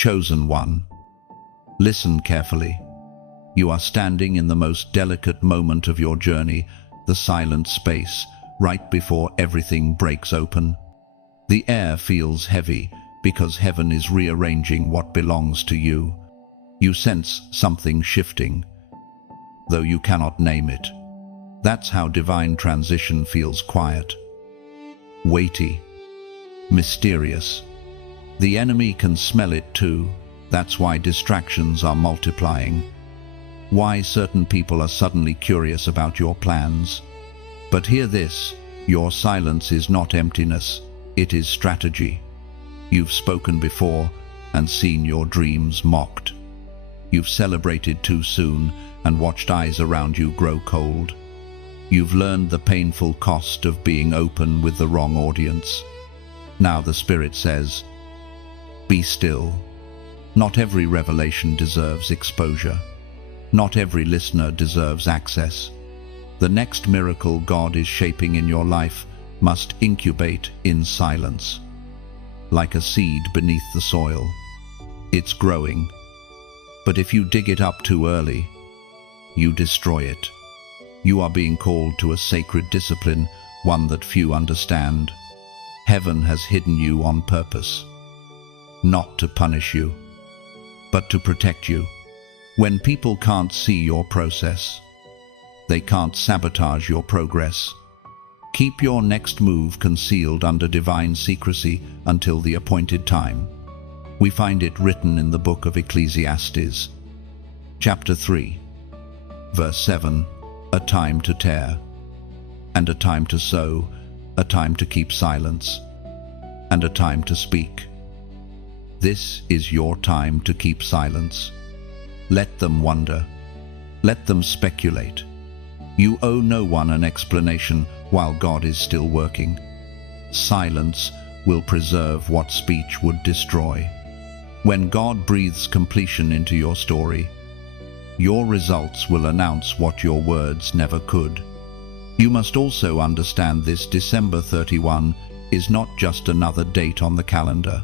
Chosen one. Listen carefully. You are standing in the most delicate moment of your journey, the silent space, right before everything breaks open. The air feels heavy because heaven is rearranging what belongs to you. You sense something shifting, though you cannot name it. That's how divine transition feels: quiet, weighty, mysterious. The enemy can smell it too. That's why distractions are multiplying. Why certain people are suddenly curious about your plans. But hear this, your silence is not emptiness, it is strategy. You've spoken before and seen your dreams mocked. You've celebrated too soon and watched eyes around you grow cold. You've learned the painful cost of being open with the wrong audience. Now the Spirit says, be still. Not every revelation deserves exposure. Not every listener deserves access. The next miracle God is shaping in your life must incubate in silence. Like a seed beneath the soil. It's growing. But if you dig it up too early, you destroy it. You are being called to a sacred discipline, one that few understand. Heaven has hidden you on purpose. Not to punish you, but to protect you. When people can't see your process, they can't sabotage your progress. Keep your next move concealed under divine secrecy until the appointed time. We find it written in the book of Ecclesiastes, chapter 3, verse 7, a time to tear, and a time to sow, a time to keep silence, and a time to speak. This is your time to keep silence. Let them wonder. Let them speculate. You owe no one an explanation while God is still working. Silence will preserve what speech would destroy. When God breathes completion into your story, your results will announce what your words never could. You must also understand this: December 31 is not just another date on the calendar.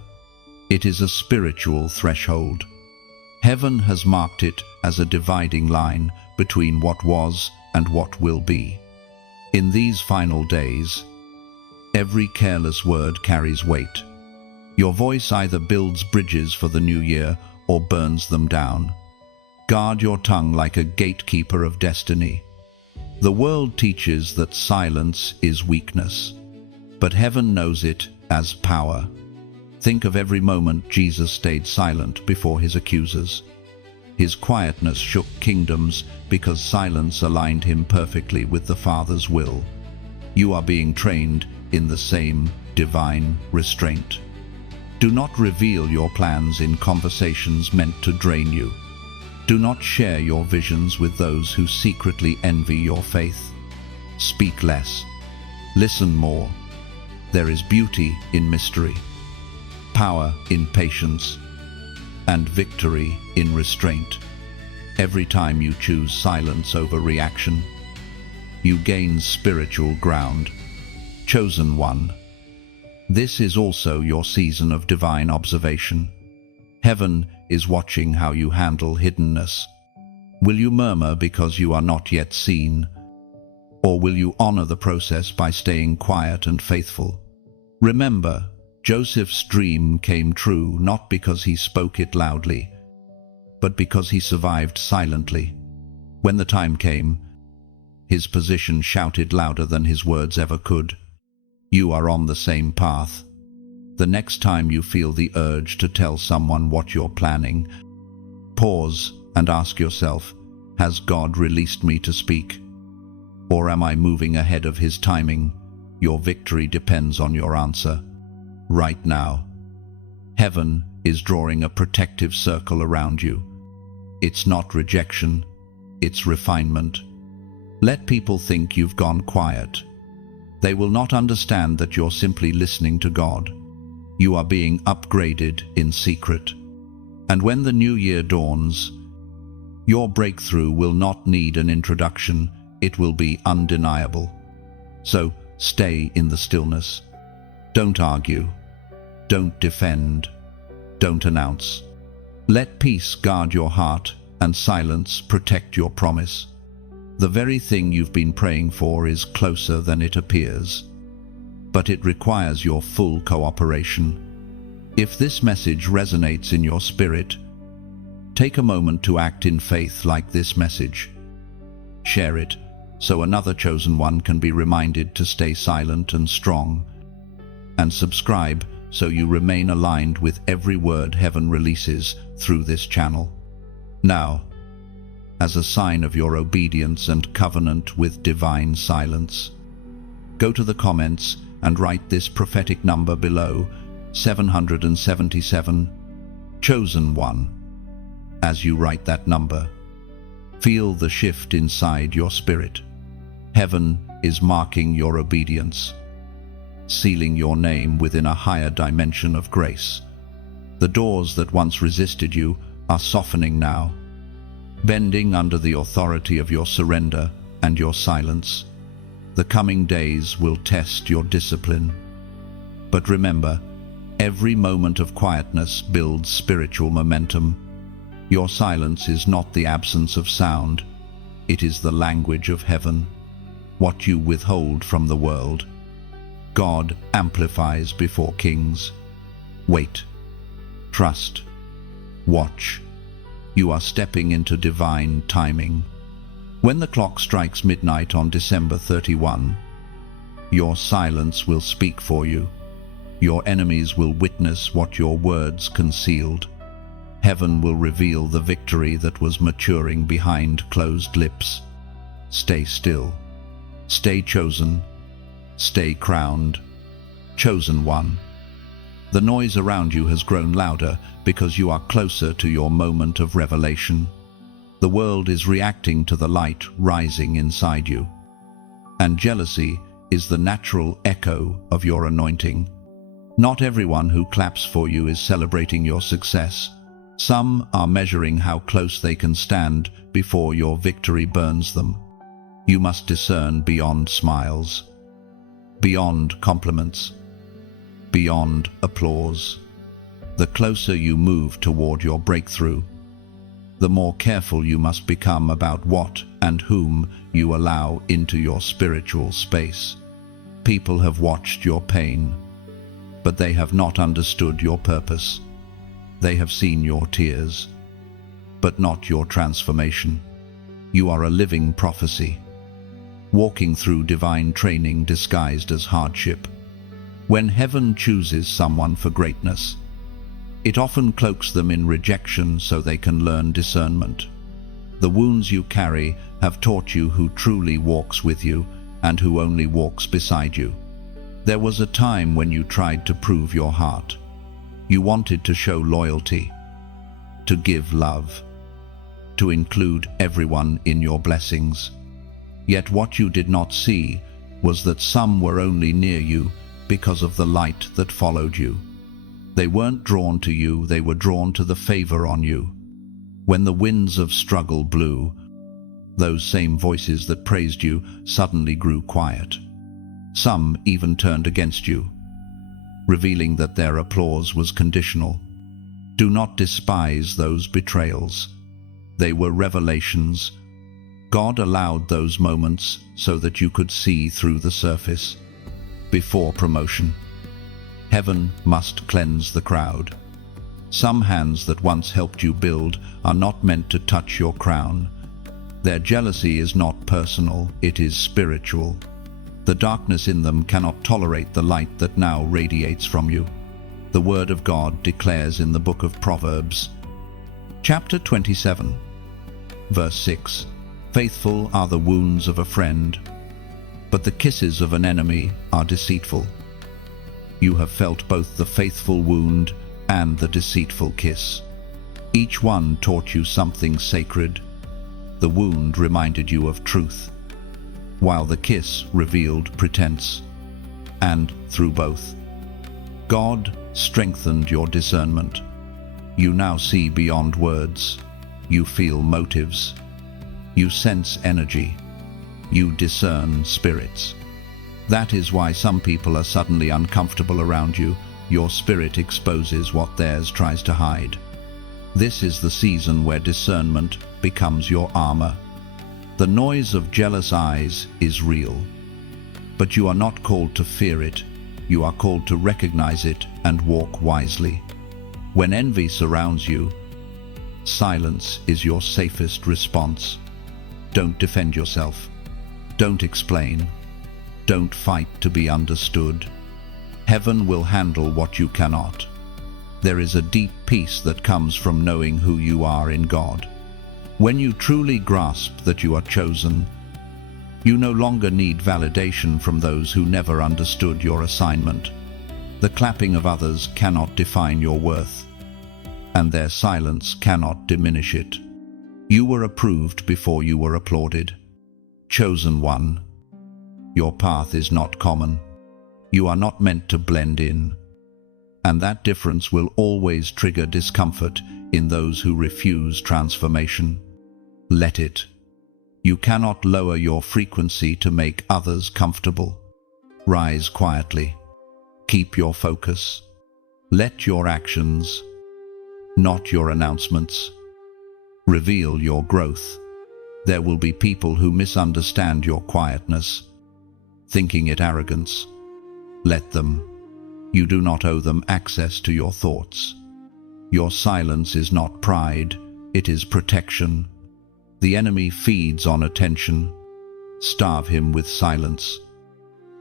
It is a spiritual threshold. Heaven has marked it as a dividing line between what was and what will be. In these final days, every careless word carries weight. Your voice either builds bridges for the new year or burns them down. Guard your tongue like a gatekeeper of destiny. The world teaches that silence is weakness, but heaven knows it as power. Think of every moment Jesus stayed silent before his accusers. His quietness shook kingdoms because silence aligned him perfectly with the Father's will. You are being trained in the same divine restraint. Do not reveal your plans in conversations meant to drain you. Do not share your visions with those who secretly envy your faith. Speak less. Listen more. There is beauty in mystery, power in patience, and victory in restraint. Every time you choose silence over reaction, you gain spiritual ground. Chosen one. This is also your season of divine observation. Heaven is watching how you handle hiddenness. Will you murmur because you are not yet seen? Or will you honor the process by staying quiet and faithful? Remember, Joseph's dream came true not because he spoke it loudly, but because he survived silently. When the time came, his position shouted louder than his words ever could. You are on the same path. The next time you feel the urge to tell someone what you're planning, pause and ask yourself, has God released me to speak? Or am I moving ahead of his timing? Your victory depends on your answer. Right now, heaven is drawing a protective circle around you. It's not rejection, it's refinement. Let people think you've gone quiet. They will not understand that you're simply listening to God. You are being upgraded in secret. And when the new year dawns, your breakthrough will not need an introduction, it will be undeniable. So stay in the stillness. Don't argue. Don't defend. Don't announce. Let peace guard your heart and silence protect your promise. The very thing you've been praying for is closer than it appears, but it requires your full cooperation. If this message resonates in your spirit, take a moment to act in faith like this message. Share it so another chosen one can be reminded to stay silent and strong. And subscribe so you remain aligned with every word heaven releases through this channel. Now, as a sign of your obedience and covenant with divine silence, go to the comments and write this prophetic number below, 777, chosen one. As you write that number, feel the shift inside your spirit. Heaven is marking your obedience, sealing your name within a higher dimension of grace. The doors that once resisted you are softening now, bending under the authority of your surrender and your silence. The coming days will test your discipline. But remember, every moment of quietness builds spiritual momentum. Your silence is not the absence of sound, it is the language of heaven. What you withhold from the world, God amplifies before kings. Wait, trust, watch. You are stepping into divine timing. When the clock strikes midnight on December 31, your silence will speak for you. Your enemies will witness what your words concealed. Heaven will reveal the victory that was maturing behind closed lips. Stay still. Stay chosen. Stay crowned. Chosen one. The noise around you has grown louder because you are closer to your moment of revelation. The world is reacting to the light rising inside you. And jealousy is the natural echo of your anointing. Not everyone who claps for you is celebrating your success. Some are measuring how close they can stand before your victory burns them. You must discern beyond smiles, beyond compliments, beyond applause. The closer you move toward your breakthrough, the more careful you must become about what and whom you allow into your spiritual space. People have watched your pain, but they have not understood your purpose. They have seen your tears, but not your transformation. You are a living prophecy, walking through divine training disguised as hardship. When heaven chooses someone for greatness, it often cloaks them in rejection so they can learn discernment. The wounds you carry have taught you who truly walks with you and who only walks beside you. There was a time when you tried to prove your heart. You wanted to show loyalty, to give love, to include everyone in your blessings. Yet what you did not see was that some were only near you because of the light that followed you. They weren't drawn to you, they were drawn to the favor on you. When the winds of struggle blew, those same voices that praised you suddenly grew quiet. Some even turned against you, revealing that their applause was conditional. Do not despise those betrayals. They were revelations. God allowed those moments so that you could see through the surface. Before promotion, heaven must cleanse the crowd. Some hands that once helped you build are not meant to touch your crown. Their jealousy is not personal, it is spiritual. The darkness in them cannot tolerate the light that now radiates from you. The Word of God declares in the book of Proverbs, chapter 27, verse 6, "Faithful are the wounds of a friend, but the kisses of an enemy are deceitful." You have felt both the faithful wound and the deceitful kiss. Each one taught you something sacred. The wound reminded you of truth, while the kiss revealed pretense. And through both, God strengthened your discernment. You now see beyond words. You feel motives. You sense energy. You discern spirits. That is why some people are suddenly uncomfortable around you. Your spirit exposes what theirs tries to hide. This is the season where discernment becomes your armor. The noise of jealous eyes is real, but you are not called to fear it. You are called to recognize it and walk wisely. When envy surrounds you, silence is your safest response. Don't defend yourself. Don't explain. Don't fight to be understood. Heaven will handle what you cannot. There is a deep peace that comes from knowing who you are in God. When you truly grasp that you are chosen, you no longer need validation from those who never understood your assignment. The clapping of others cannot define your worth, and their silence cannot diminish it. You were approved before you were applauded. Chosen one. Your path is not common. You are not meant to blend in. And that difference will always trigger discomfort in those who refuse transformation. Let it. You cannot lower your frequency to make others comfortable. Rise quietly. Keep your focus. Let your actions, not your announcements, reveal your growth. There will be people who misunderstand your quietness, thinking it arrogance. Let them. You do not owe them access to your thoughts. Your silence is not pride, it is protection. The enemy feeds on attention. Starve him with silence.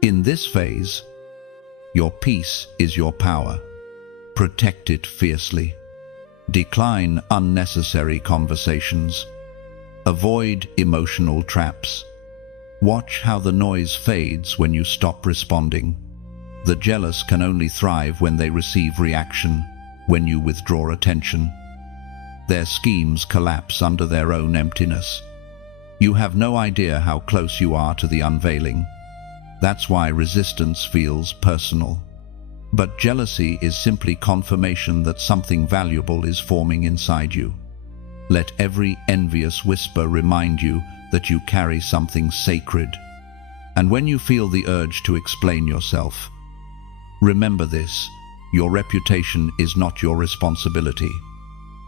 In this phase, your peace is your power. Protect it fiercely. Decline unnecessary conversations. Avoid emotional traps. Watch how the noise fades when you stop responding. The jealous can only thrive when they receive reaction, when you withdraw attention. Their schemes collapse under their own emptiness. You have no idea how close you are to the unveiling. That's why resistance feels personal. But jealousy is simply confirmation that something valuable is forming inside you. Let every envious whisper remind you that you carry something sacred. And when you feel the urge to explain yourself, remember this: your reputation is not your responsibility.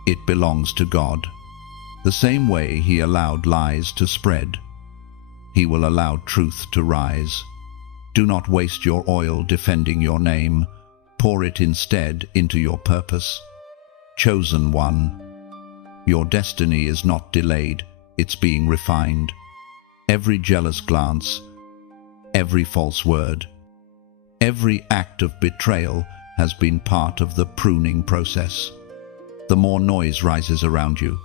It belongs to God. The same way He allowed lies to spread, He will allow truth to rise. Do not waste your oil defending your name. Pour it instead into your purpose. Chosen one. Your destiny is not delayed, it's being refined. Every jealous glance, every false word, every act of betrayal has been part of the pruning process. The more noise rises around you,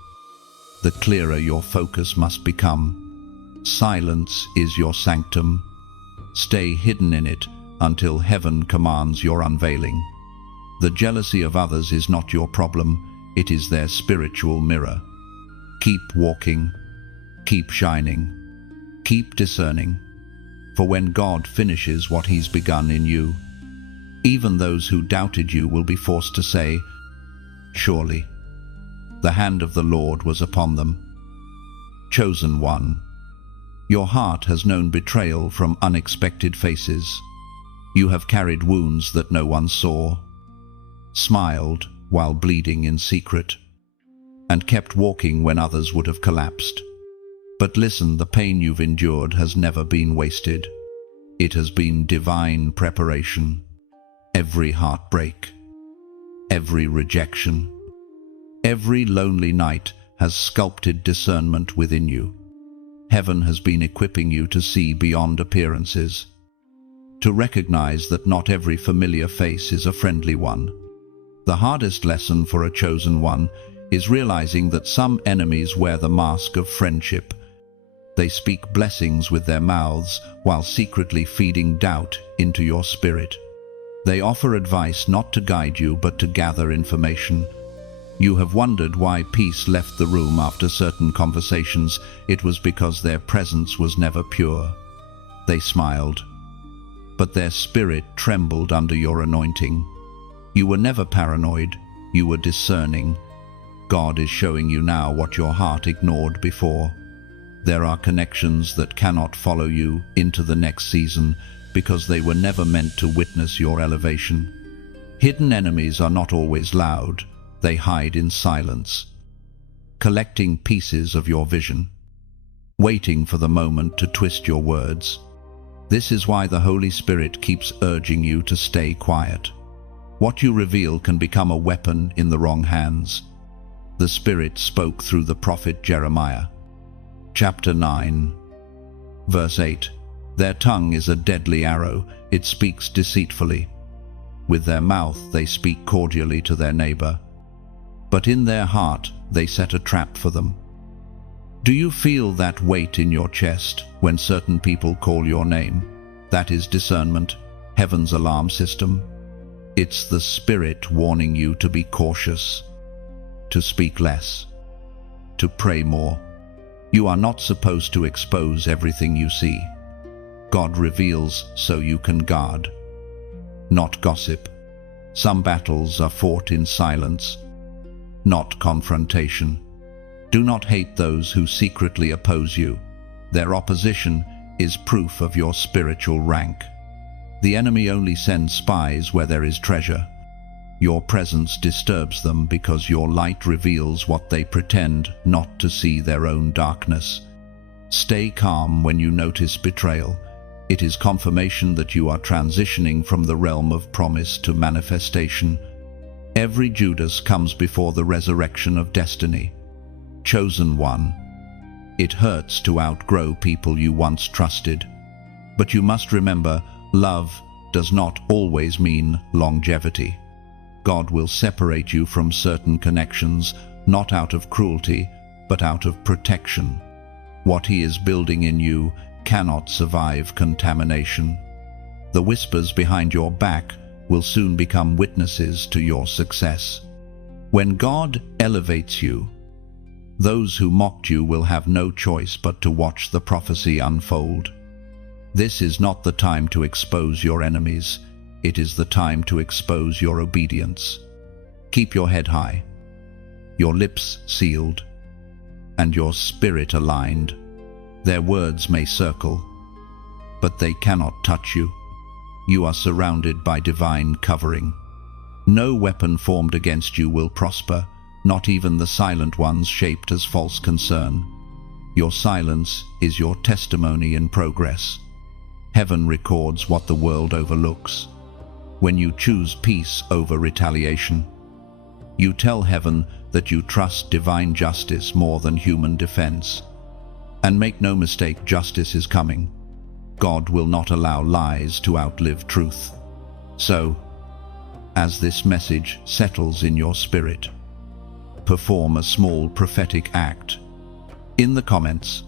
the clearer your focus must become. Silence is your sanctum. Stay hidden in it until heaven commands your unveiling. The jealousy of others is not your problem, it is their spiritual mirror. Keep walking, keep shining, keep discerning, for when God finishes what He's begun in you, even those who doubted you will be forced to say, "Surely, the hand of the Lord was upon them." Chosen one. Your heart has known betrayal from unexpected faces. You have carried wounds that no one saw, smiled while bleeding in secret, and kept walking when others would have collapsed. But listen, the pain you've endured has never been wasted. It has been divine preparation. Every heartbreak, every rejection, every lonely night has sculpted discernment within you. Heaven has been equipping you to see beyond appearances, to recognize that not every familiar face is a friendly one. The hardest lesson for a chosen one is realizing that some enemies wear the mask of friendship. They speak blessings with their mouths while secretly feeding doubt into your spirit. They offer advice not to guide you but to gather information. You have wondered why peace left the room after certain conversations. It was because their presence was never pure. They smiled, but their spirit trembled under your anointing. You were never paranoid, you were discerning. God is showing you now what your heart ignored before. There are connections that cannot follow you into the next season because they were never meant to witness your elevation. Hidden enemies are not always loud, they hide in silence, collecting pieces of your vision, waiting for the moment to twist your words. This is why the Holy Spirit keeps urging you to stay quiet. What you reveal can become a weapon in the wrong hands. The Spirit spoke through the prophet Jeremiah. Chapter 9, verse 8. Their tongue is a deadly arrow, it speaks deceitfully. With their mouth they speak cordially to their neighbor, but in their heart they set a trap for them. Do you feel that weight in your chest when certain people call your name? That is discernment, heaven's alarm system. It's the Spirit warning you to be cautious, to speak less, to pray more. You are not supposed to expose everything you see. God reveals so you can guard, not gossip. Some battles are fought in silence, not confrontation. Do not hate those who secretly oppose you. Their opposition is proof of your spiritual rank. The enemy only sends spies where there is treasure. Your presence disturbs them because your light reveals what they pretend not to see, their own darkness. Stay calm when you notice betrayal. It is confirmation that you are transitioning from the realm of promise to manifestation. Every Judas comes before the resurrection of destiny. Chosen one. It hurts to outgrow people you once trusted. But you must remember, love does not always mean longevity. God will separate you from certain connections, not out of cruelty, but out of protection. What He is building in you cannot survive contamination. The whispers behind your back will soon become witnesses to your success. When God elevates you, those who mocked you will have no choice but to watch the prophecy unfold. This is not the time to expose your enemies. It is the time to expose your obedience. Keep your head high, your lips sealed, and your spirit aligned. Their words may circle, but they cannot touch you. You are surrounded by divine covering. No weapon formed against you will prosper, not even the silent ones shaped as false concern. Your silence is your testimony in progress. Heaven records what the world overlooks. When you choose peace over retaliation, you tell heaven that you trust divine justice more than human defense. And make no mistake, justice is coming. God will not allow lies to outlive truth. So, as this message settles in your spirit, perform a small prophetic act. In the comments,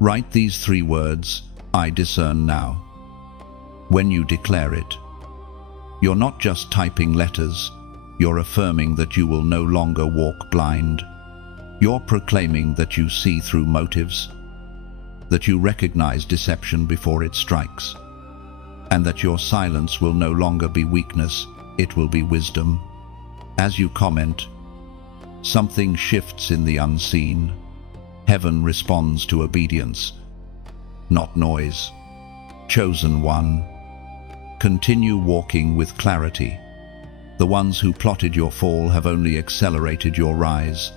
write these 3 words, I discern now. When you declare it, you're not just typing letters, you're affirming that you will no longer walk blind. You're proclaiming that you see through motives, that you recognize deception before it strikes, and that your silence will no longer be weakness, it will be wisdom. As you comment, something shifts in the unseen. Heaven responds to obedience, not noise. Chosen one, continue walking with clarity. The ones who plotted your fall have only accelerated your rise.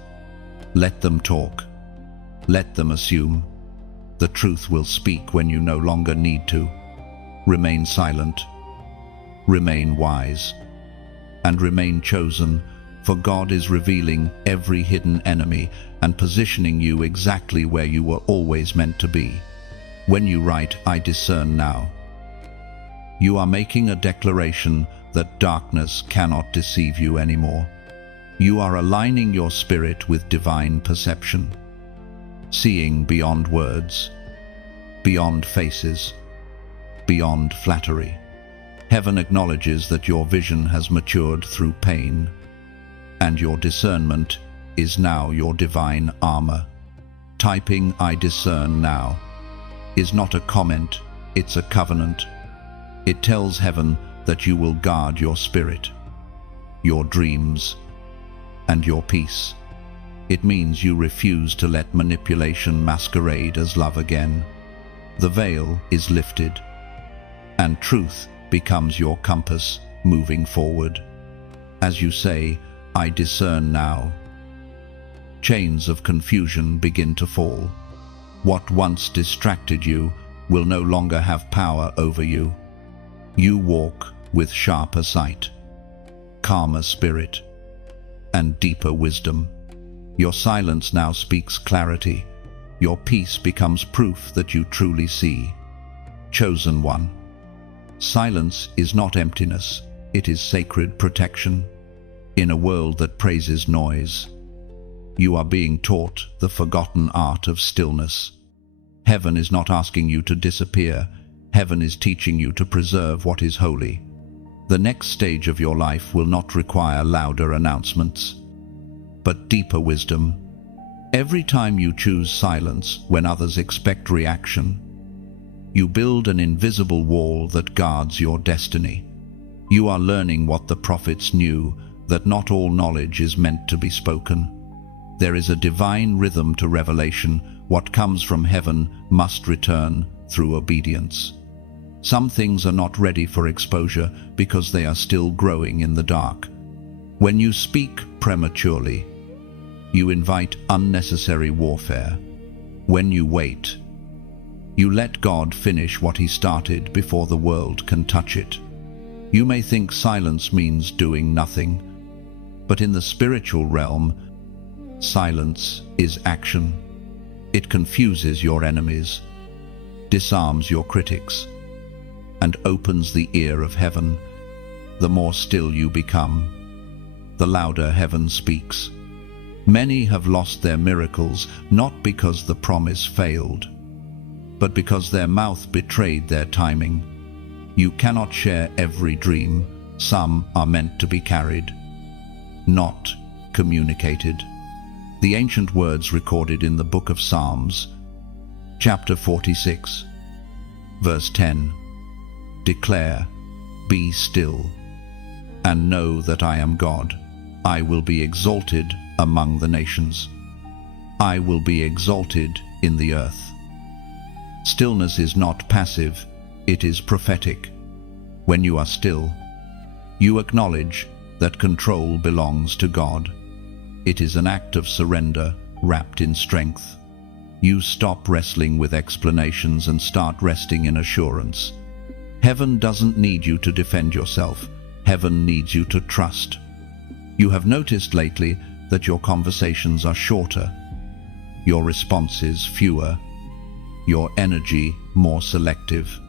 Let them talk. Let them assume. The truth will speak when you no longer need to. Remain silent. Remain wise. And remain chosen, for God is revealing every hidden enemy and positioning you exactly where you were always meant to be. When you write, I discern now, you are making a declaration that darkness cannot deceive you anymore. You are aligning your spirit with divine perception, seeing beyond words, beyond faces, beyond flattery. Heaven acknowledges that your vision has matured through pain, and your discernment is now your divine armor. Typing I discern now is not a comment, it's a covenant. It tells heaven that you will guard your spirit, your dreams, and your peace. It means you refuse to let manipulation masquerade as love again. The veil is lifted, and truth becomes your compass moving forward. As you say, I discern now. Chains of confusion begin to fall. What once distracted you will no longer have power over you. You walk with sharper sight, calmer spirit, and deeper wisdom. Your silence now speaks clarity. Your peace becomes proof that you truly see. Chosen one. Silence is not emptiness, it is sacred protection. In a world that praises noise, you are being taught the forgotten art of stillness. Heaven is not asking you to disappear. Heaven is teaching you to preserve what is holy. The next stage of your life will not require louder announcements, but deeper wisdom. Every time you choose silence when others expect reaction, you build an invisible wall that guards your destiny. You are learning what the prophets knew, that not all knowledge is meant to be spoken. There is a divine rhythm to revelation. What comes from heaven must return through obedience. Some things are not ready for exposure because they are still growing in the dark. When you speak prematurely, you invite unnecessary warfare. When you wait, you let God finish what He started before the world can touch it. You may think silence means doing nothing, but in the spiritual realm, silence is action. It confuses your enemies, disarms your critics, and opens the ear of heaven. The more still you become, the louder heaven speaks. Many have lost their miracles not because the promise failed, but because their mouth betrayed their timing. You cannot share every dream. Some are meant to be carried, not communicated. The ancient words recorded in the book of Psalms, chapter 46, verse 10, declare, "Be still, and know that I am God. I will be exalted among the nations. I will be exalted in the earth." Stillness is not passive, it is prophetic. When you are still, you acknowledge that control belongs to God. It is an act of surrender wrapped in strength. You stop wrestling with explanations and start resting in assurance. Heaven doesn't need you to defend yourself. Heaven needs you to trust. You have noticed lately that your conversations are shorter, your responses fewer, your energy more selective.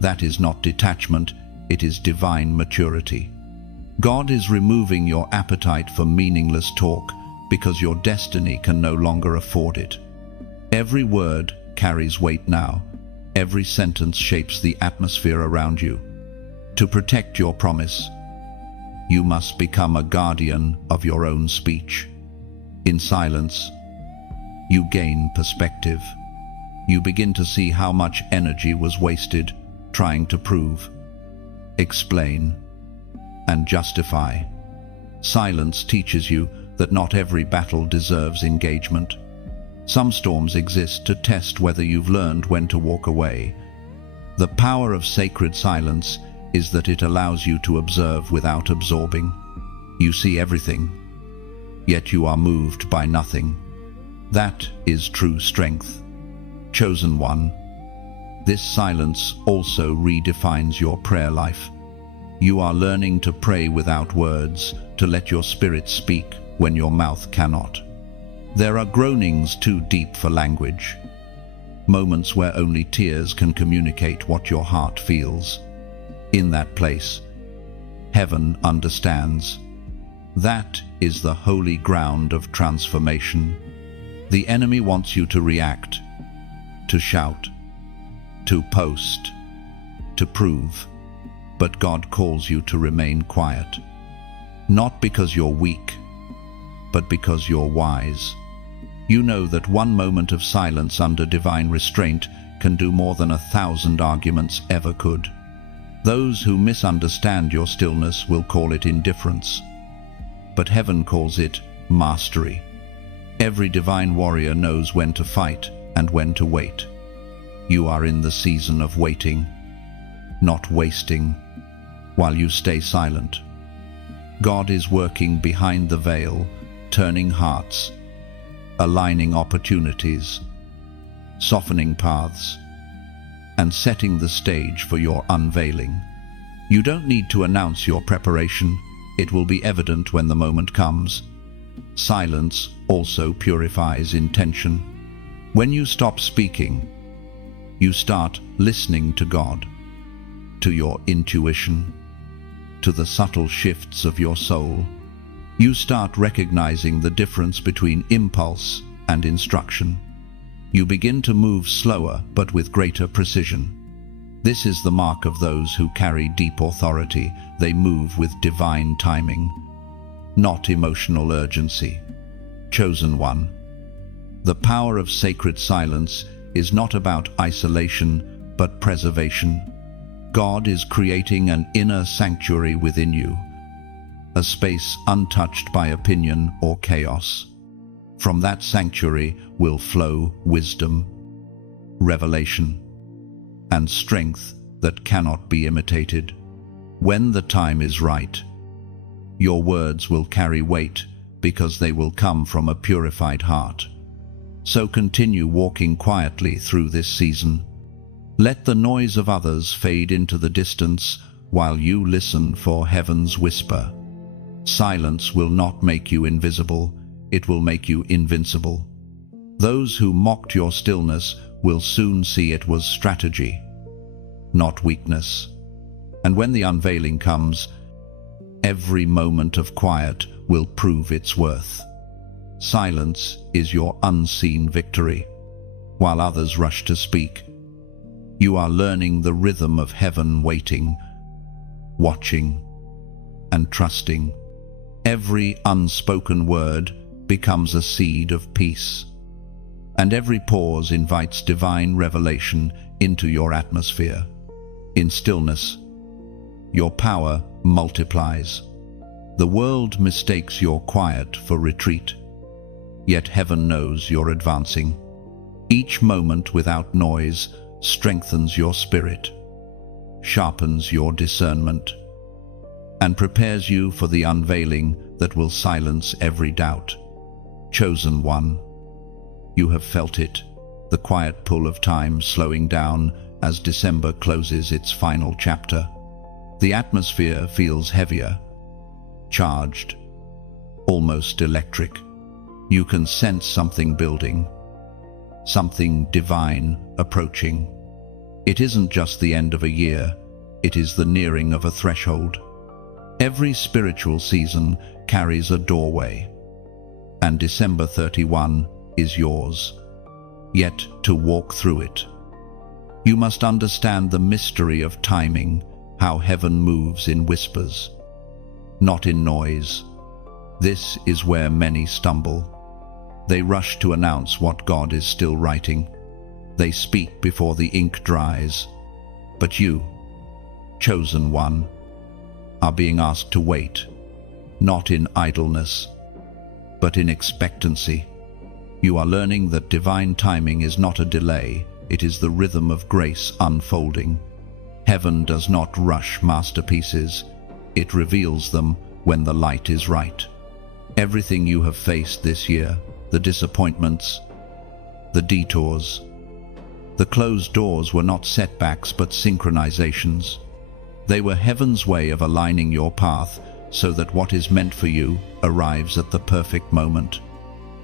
That is not detachment, it is divine maturity. God is removing your appetite for meaningless talk because your destiny can no longer afford it. Every word carries weight now. Every sentence shapes the atmosphere around you. To protect your promise, you must become a guardian of your own speech. In silence, you gain perspective. You begin to see how much energy was wasted trying to prove, explain, and justify. Silence teaches you that not every battle deserves engagement. Some storms exist to test whether you've learned when to walk away. The power of sacred silence is that it allows you to observe without absorbing. You see everything, yet you are moved by nothing. That is true strength. Chosen one, this silence also redefines your prayer life. You are learning to pray without words, to let your spirit speak when your mouth cannot. There are groanings too deep for language, moments where only tears can communicate what your heart feels. In that place, heaven understands. That is the holy ground of transformation. The enemy wants you to react, to shout, to post, to prove. But God calls you to remain quiet. Not because you're weak, but because you're wise. You know that one moment of silence under divine restraint can do more than 1,000 arguments ever could. Those who misunderstand your stillness will call it indifference, but heaven calls it mastery. Every divine warrior knows when to fight and when to wait. You are in the season of waiting, not wasting. While you stay silent, God is working behind the veil, turning hearts, aligning opportunities, softening paths, and setting the stage for your unveiling. You don't need to announce your preparation. It will be evident when the moment comes. Silence also purifies intention. When you stop speaking, you start listening to God, to your intuition, to the subtle shifts of your soul. You start recognizing the difference between impulse and instruction. You begin to move slower but with greater precision. This is the mark of those who carry deep authority. They move with divine timing, not emotional urgency. Chosen one. The power of sacred silence is not about isolation, but preservation. God is creating an inner sanctuary within you, a space untouched by opinion or chaos. From that sanctuary will flow wisdom, revelation, and strength that cannot be imitated. When the time is right, your words will carry weight because they will come from a purified heart. So continue walking quietly through this season. Let the noise of others fade into the distance while you listen for heaven's whisper. Silence will not make you invisible, it will make you invincible. Those who mocked your stillness will soon see it was strategy, not weakness. And when the unveiling comes, every moment of quiet will prove its worth. Silence is your unseen victory. While others rush to speak, you are learning the rhythm of heaven, waiting, watching, and trusting. Every unspoken word becomes a seed of peace, and every pause invites divine revelation into your atmosphere. In stillness, your power multiplies. The world mistakes your quiet for retreat, yet heaven knows you're advancing. Each moment without noise strengthens your spirit, sharpens your discernment, and prepares you for the unveiling that will silence every doubt. Chosen one, you have felt it, the quiet pull of time slowing down as December closes its final chapter. The atmosphere feels heavier, charged, almost electric. You can sense something building, something divine approaching. It isn't just the end of a year, it is the nearing of a threshold. Every spiritual season carries a doorway, and December 31 is yours, yet to walk through it. You must understand the mystery of timing, how heaven moves in whispers, not in noise. This is where many stumble. They rush to announce what God is still writing. They speak before the ink dries. But you, chosen one, are being asked to wait, not in idleness, but in expectancy. You are learning that divine timing is not a delay, it is the rhythm of grace unfolding. Heaven does not rush masterpieces, it reveals them when the light is right. Everything you have faced this year, the disappointments, the detours, the closed doors were not setbacks but synchronizations. They were heaven's way of aligning your path so that what is meant for you arrives at the perfect moment.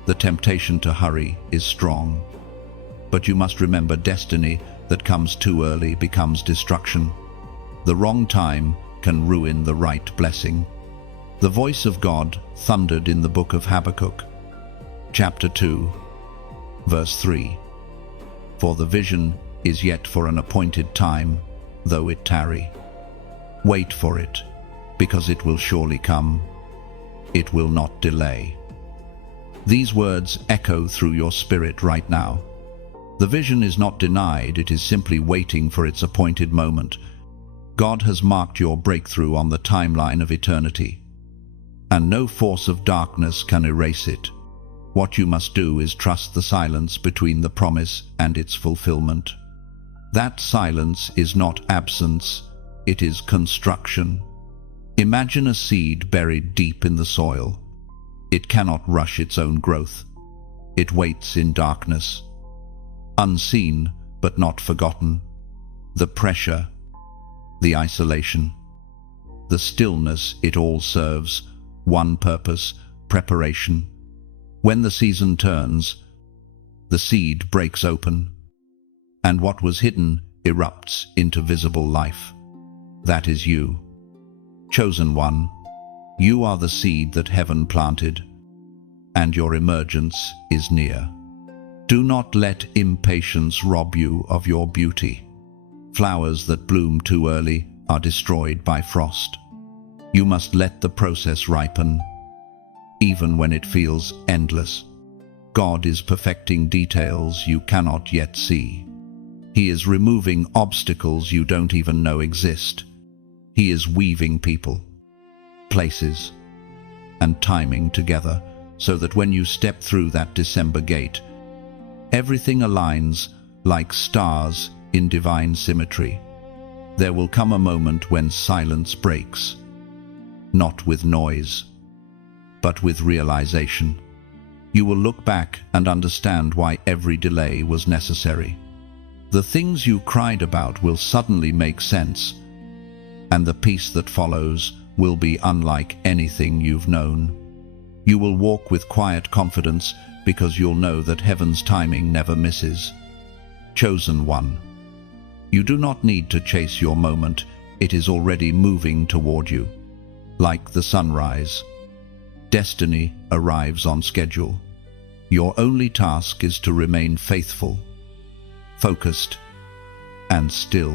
The temptation to hurry is strong, but you must remember destiny that comes too early becomes destruction. The wrong time can ruin the right blessing. The voice of God thundered in the book of Habakkuk, chapter 2, verse 3. For the vision is yet for an appointed time, though it tarry. Wait for it, because it will surely come. It will not delay. These words echo through your spirit right now. The vision is not denied, it is simply waiting for its appointed moment. God has marked your breakthrough on the timeline of eternity, and no force of darkness can erase it. What you must do is trust the silence between the promise and its fulfillment. That silence is not absence, it is construction. Imagine a seed buried deep in the soil. It cannot rush its own growth. It waits in darkness, unseen but not forgotten. The pressure, the isolation, the stillness, it all serves one purpose: preparation. When the season turns, the seed breaks open, and what was hidden erupts into visible life. That is you, chosen one. You are the seed that heaven planted, and your emergence is near. Do not let impatience rob you of your beauty. Flowers that bloom too early are destroyed by frost. You must let the process ripen, even when it feels endless. God is perfecting details you cannot yet see. He is removing obstacles you don't even know exist. He is weaving people, places, and timing together so that when you step through that December gate, everything aligns like stars in divine symmetry. There will come a moment when silence breaks, not with noise, but with realization. You will look back and understand why every delay was necessary. The things you cried about will suddenly make sense, and the peace that follows will be unlike anything you've known. You will walk with quiet confidence because you'll know that heaven's timing never misses. Chosen one. You do not need to chase your moment. It is already moving toward you. Like the sunrise, destiny arrives on schedule. Your only task is to remain faithful, focused, and still.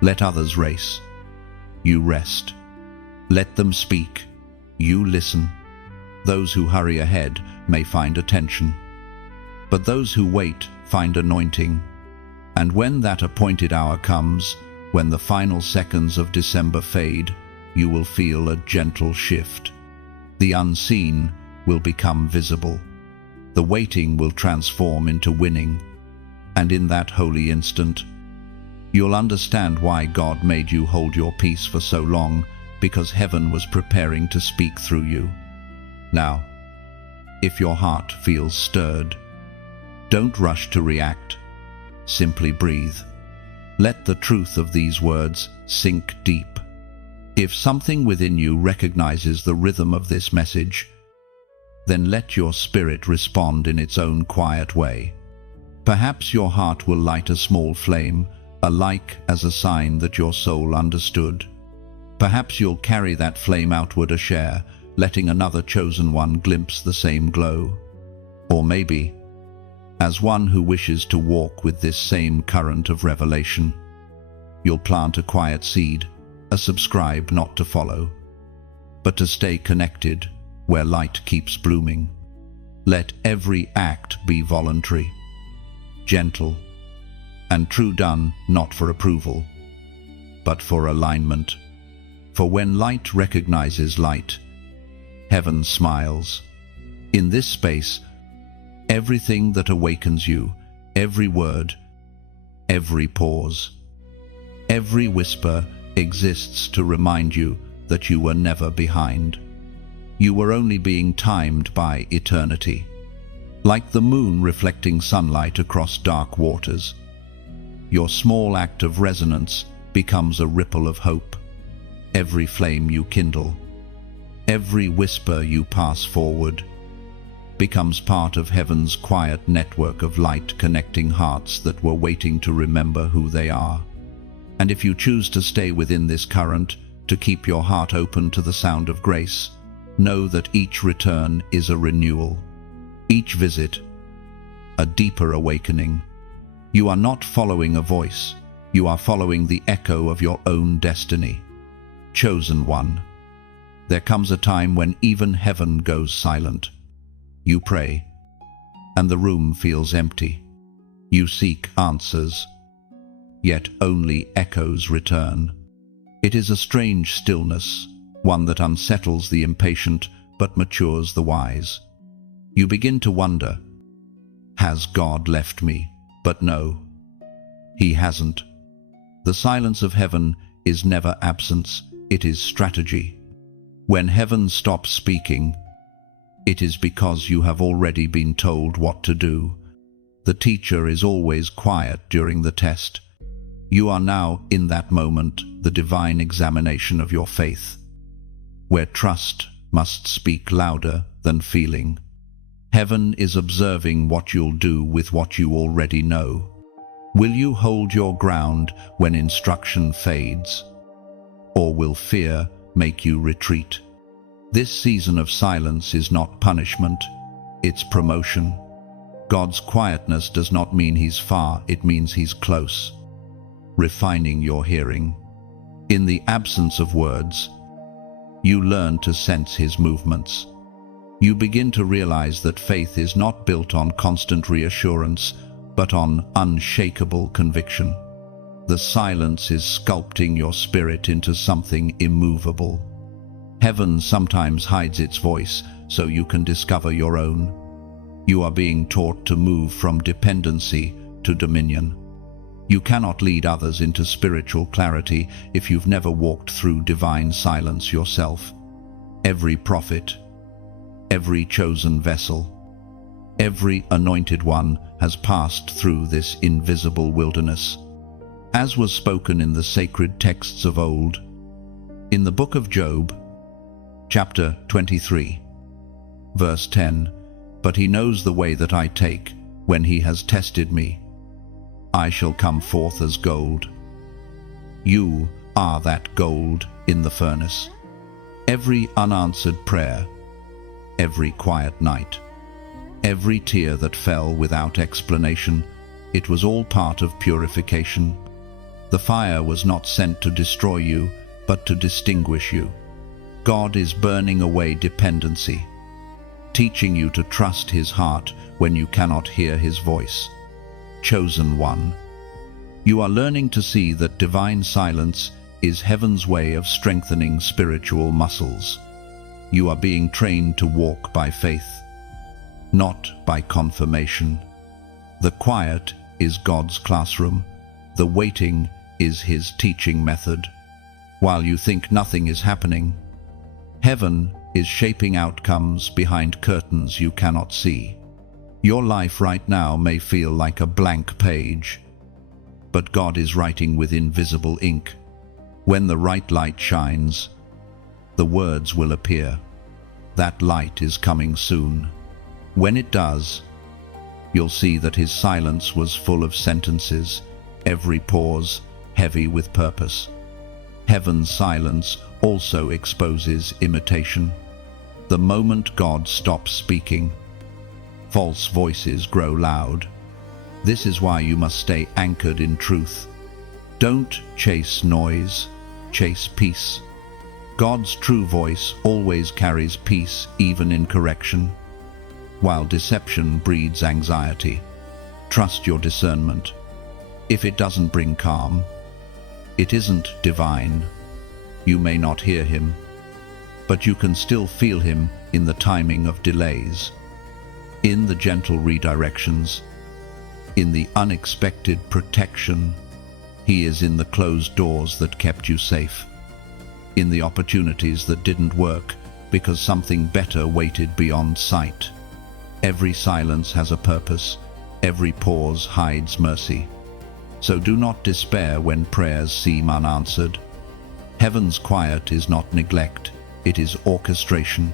Let others race. You rest. Let them speak. You listen. Those who hurry ahead may find attention, but those who wait find anointing. And when that appointed hour comes, when the final seconds of December fade, you will feel a gentle shift. The unseen will become visible. The waiting will transform into winning. And in that holy instant, you'll understand why God made you hold your peace for so long, because heaven was preparing to speak through you. Now, if your heart feels stirred, don't rush to react. Simply breathe. Let the truth of these words sink deep. If something within you recognizes the rhythm of this message, then let your spirit respond in its own quiet way. Perhaps your heart will light a small flame, alike as a sign that your soul understood. Perhaps you'll carry that flame outward a share, letting another chosen one glimpse the same glow. Or maybe, as one who wishes to walk with this same current of revelation, you'll plant a quiet seed, a subscribe not to follow, but to stay connected where light keeps blooming. Let every act be voluntary, gentle, and true, done not for approval, but for alignment. For when light recognizes light, heaven smiles. In this space, everything that awakens you, every word, every pause, every whisper exists to remind you that you were never behind. You were only being timed by eternity. Like the moon reflecting sunlight across dark waters, your small act of resonance becomes a ripple of hope. Every flame you kindle, every whisper you pass forward, becomes part of heaven's quiet network of light connecting hearts that were waiting to remember who they are. And if you choose to stay within this current, to keep your heart open to the sound of grace, know that each return is a renewal, each visit a deeper awakening. You are not following a voice, you are following the echo of your own destiny. Chosen one. There comes a time when even heaven goes silent. You pray, and the room feels empty. You seek answers, yet only echoes return. It is a strange stillness, one that unsettles the impatient but matures the wise. You begin to wonder, has God left me? But no, He hasn't. The silence of heaven is never absence, it is strategy. When heaven stops speaking, it is because you have already been told what to do. The teacher is always quiet during the test. You are now, in that moment, the divine examination of your faith, where trust must speak louder than feeling. Heaven is observing what you'll do with what you already know. Will you hold your ground when instruction fades? Or will fear make you retreat? This season of silence is not punishment, it's promotion. God's quietness does not mean he's far, it means he's close, refining your hearing. In the absence of words, you learn to sense his movements. You begin to realize that faith is not built on constant reassurance, but on unshakable conviction. The silence is sculpting your spirit into something immovable. Heaven sometimes hides its voice so you can discover your own. You are being taught to move from dependency to dominion. You cannot lead others into spiritual clarity if you've never walked through divine silence yourself. Every prophet, every chosen vessel, every anointed one has passed through this invisible wilderness. As was spoken in the sacred texts of old, in the book of Job, chapter 23, verse 10, "But he knows the way that I take. When he has tested me, I shall come forth as gold." You are that gold in the furnace. Every unanswered prayer, every quiet night, every tear that fell without explanation, it was all part of purification. The fire was not sent to destroy you, but to distinguish you. God is burning away dependency, teaching you to trust his heart when you cannot hear his voice. Chosen one, you are learning to see that divine silence is heaven's way of strengthening spiritual muscles. You are being trained to walk by faith, not by confirmation. The quiet is God's classroom. The waiting is his teaching method. While you think nothing is happening, heaven is shaping outcomes behind curtains you cannot see. Your life right now may feel like a blank page, but God is writing with invisible ink. When the right light shines, the words will appear. That light is coming soon. When it does, you'll see that his silence was full of sentences, every pause heavy with purpose. Heaven's silence also exposes imitation. The moment God stops speaking, false voices grow loud. This is why you must stay anchored in truth. Don't chase noise, chase peace. God's true voice always carries peace even in correction, while deception breeds anxiety. Trust your discernment. If it doesn't bring calm, it isn't divine. You may not hear him, but you can still feel him in the timing of delays, in the gentle redirections, in the unexpected protection. He is in the closed doors that kept you safe, in the opportunities that didn't work because something better waited beyond sight. Every silence has a purpose. Every pause hides mercy. So do not despair when prayers seem unanswered. Heaven's quiet is not neglect, it is orchestration.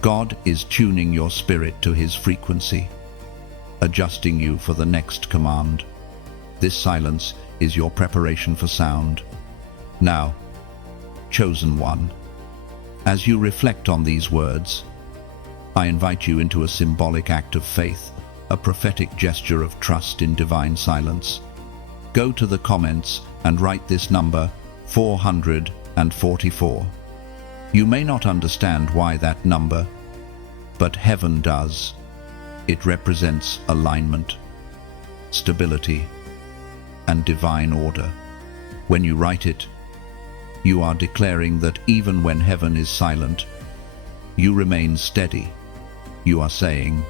God is tuning your spirit to his frequency, adjusting you for the next command. This silence is your preparation for sound. Now, chosen one, as you reflect on these words, I invite you into a symbolic act of faith, a prophetic gesture of trust in divine silence. Go to the comments and write this number 444. You may not understand why that number, but heaven does. It represents alignment, stability, and divine order. When you write it, you are declaring that even when heaven is silent, you remain steady. You are saying,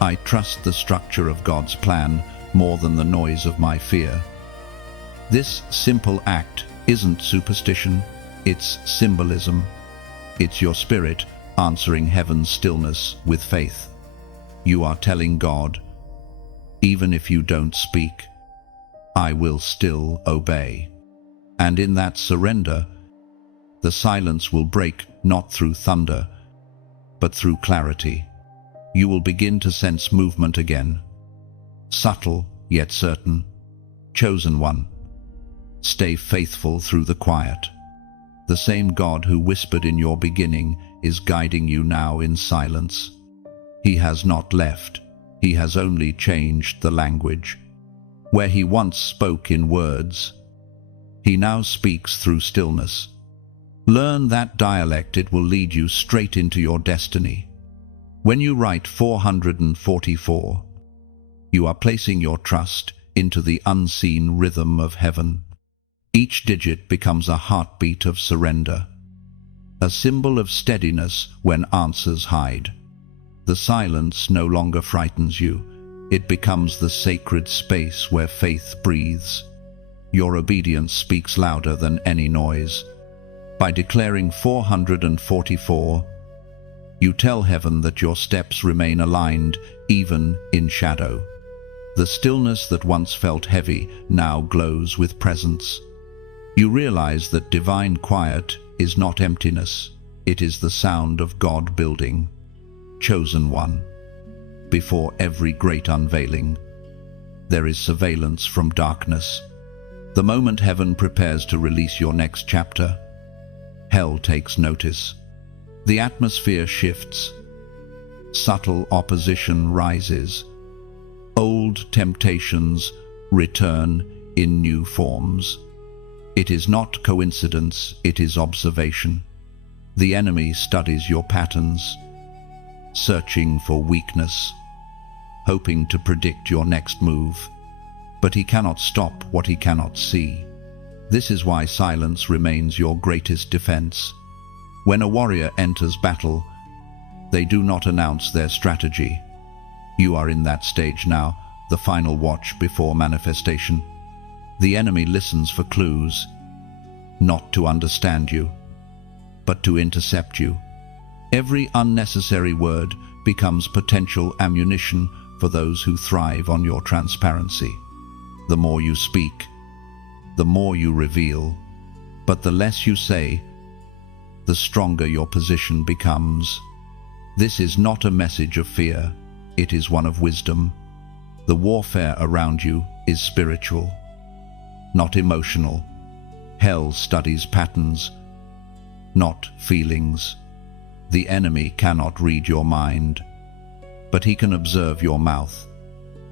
I trust the structure of God's plan more than the noise of my fear. This simple act isn't superstition, It's symbolism. It's your spirit answering heaven's stillness with faith. You are telling God, even if you don't speak, I will still obey. And in that surrender, the silence will break not through thunder, but through clarity. You will begin to sense movement again. Subtle, yet certain. Chosen one. Stay faithful through the quiet. The same God who whispered in your beginning is guiding you now in silence. He has not left. He has only changed the language. Where he once spoke in words, he now speaks through stillness. Learn that dialect. It will lead you straight into your destiny. When you write 444, you are placing your trust into the unseen rhythm of heaven. Each digit becomes a heartbeat of surrender, a symbol of steadiness when answers hide. The silence no longer frightens you. It becomes the sacred space where faith breathes. Your obedience speaks louder than any noise. By declaring 444, you tell heaven that your steps remain aligned even in shadow. The stillness that once felt heavy now glows with presence. You realize that divine quiet is not emptiness. It is the sound of God building. Chosen one. Before every great unveiling, there is surveillance from darkness. The moment heaven prepares to release your next chapter, hell takes notice. The atmosphere shifts. Subtle opposition rises. Old temptations return in new forms. It is not coincidence, it is observation. The enemy studies your patterns, searching for weakness, hoping to predict your next move. But he cannot stop what he cannot see. This is why silence remains your greatest defense. When a warrior enters battle, they do not announce their strategy. You are in that stage now, the final watch before manifestation. The enemy listens for clues, not to understand you, but to intercept you. Every unnecessary word becomes potential ammunition for those who thrive on your transparency. The more you speak, the more you reveal, but the less you say, the stronger your position becomes. This is not a message of fear, it is one of wisdom. The warfare around you is spiritual, not emotional. Hell studies patterns, not feelings. The enemy cannot read your mind, but he can observe your mouth.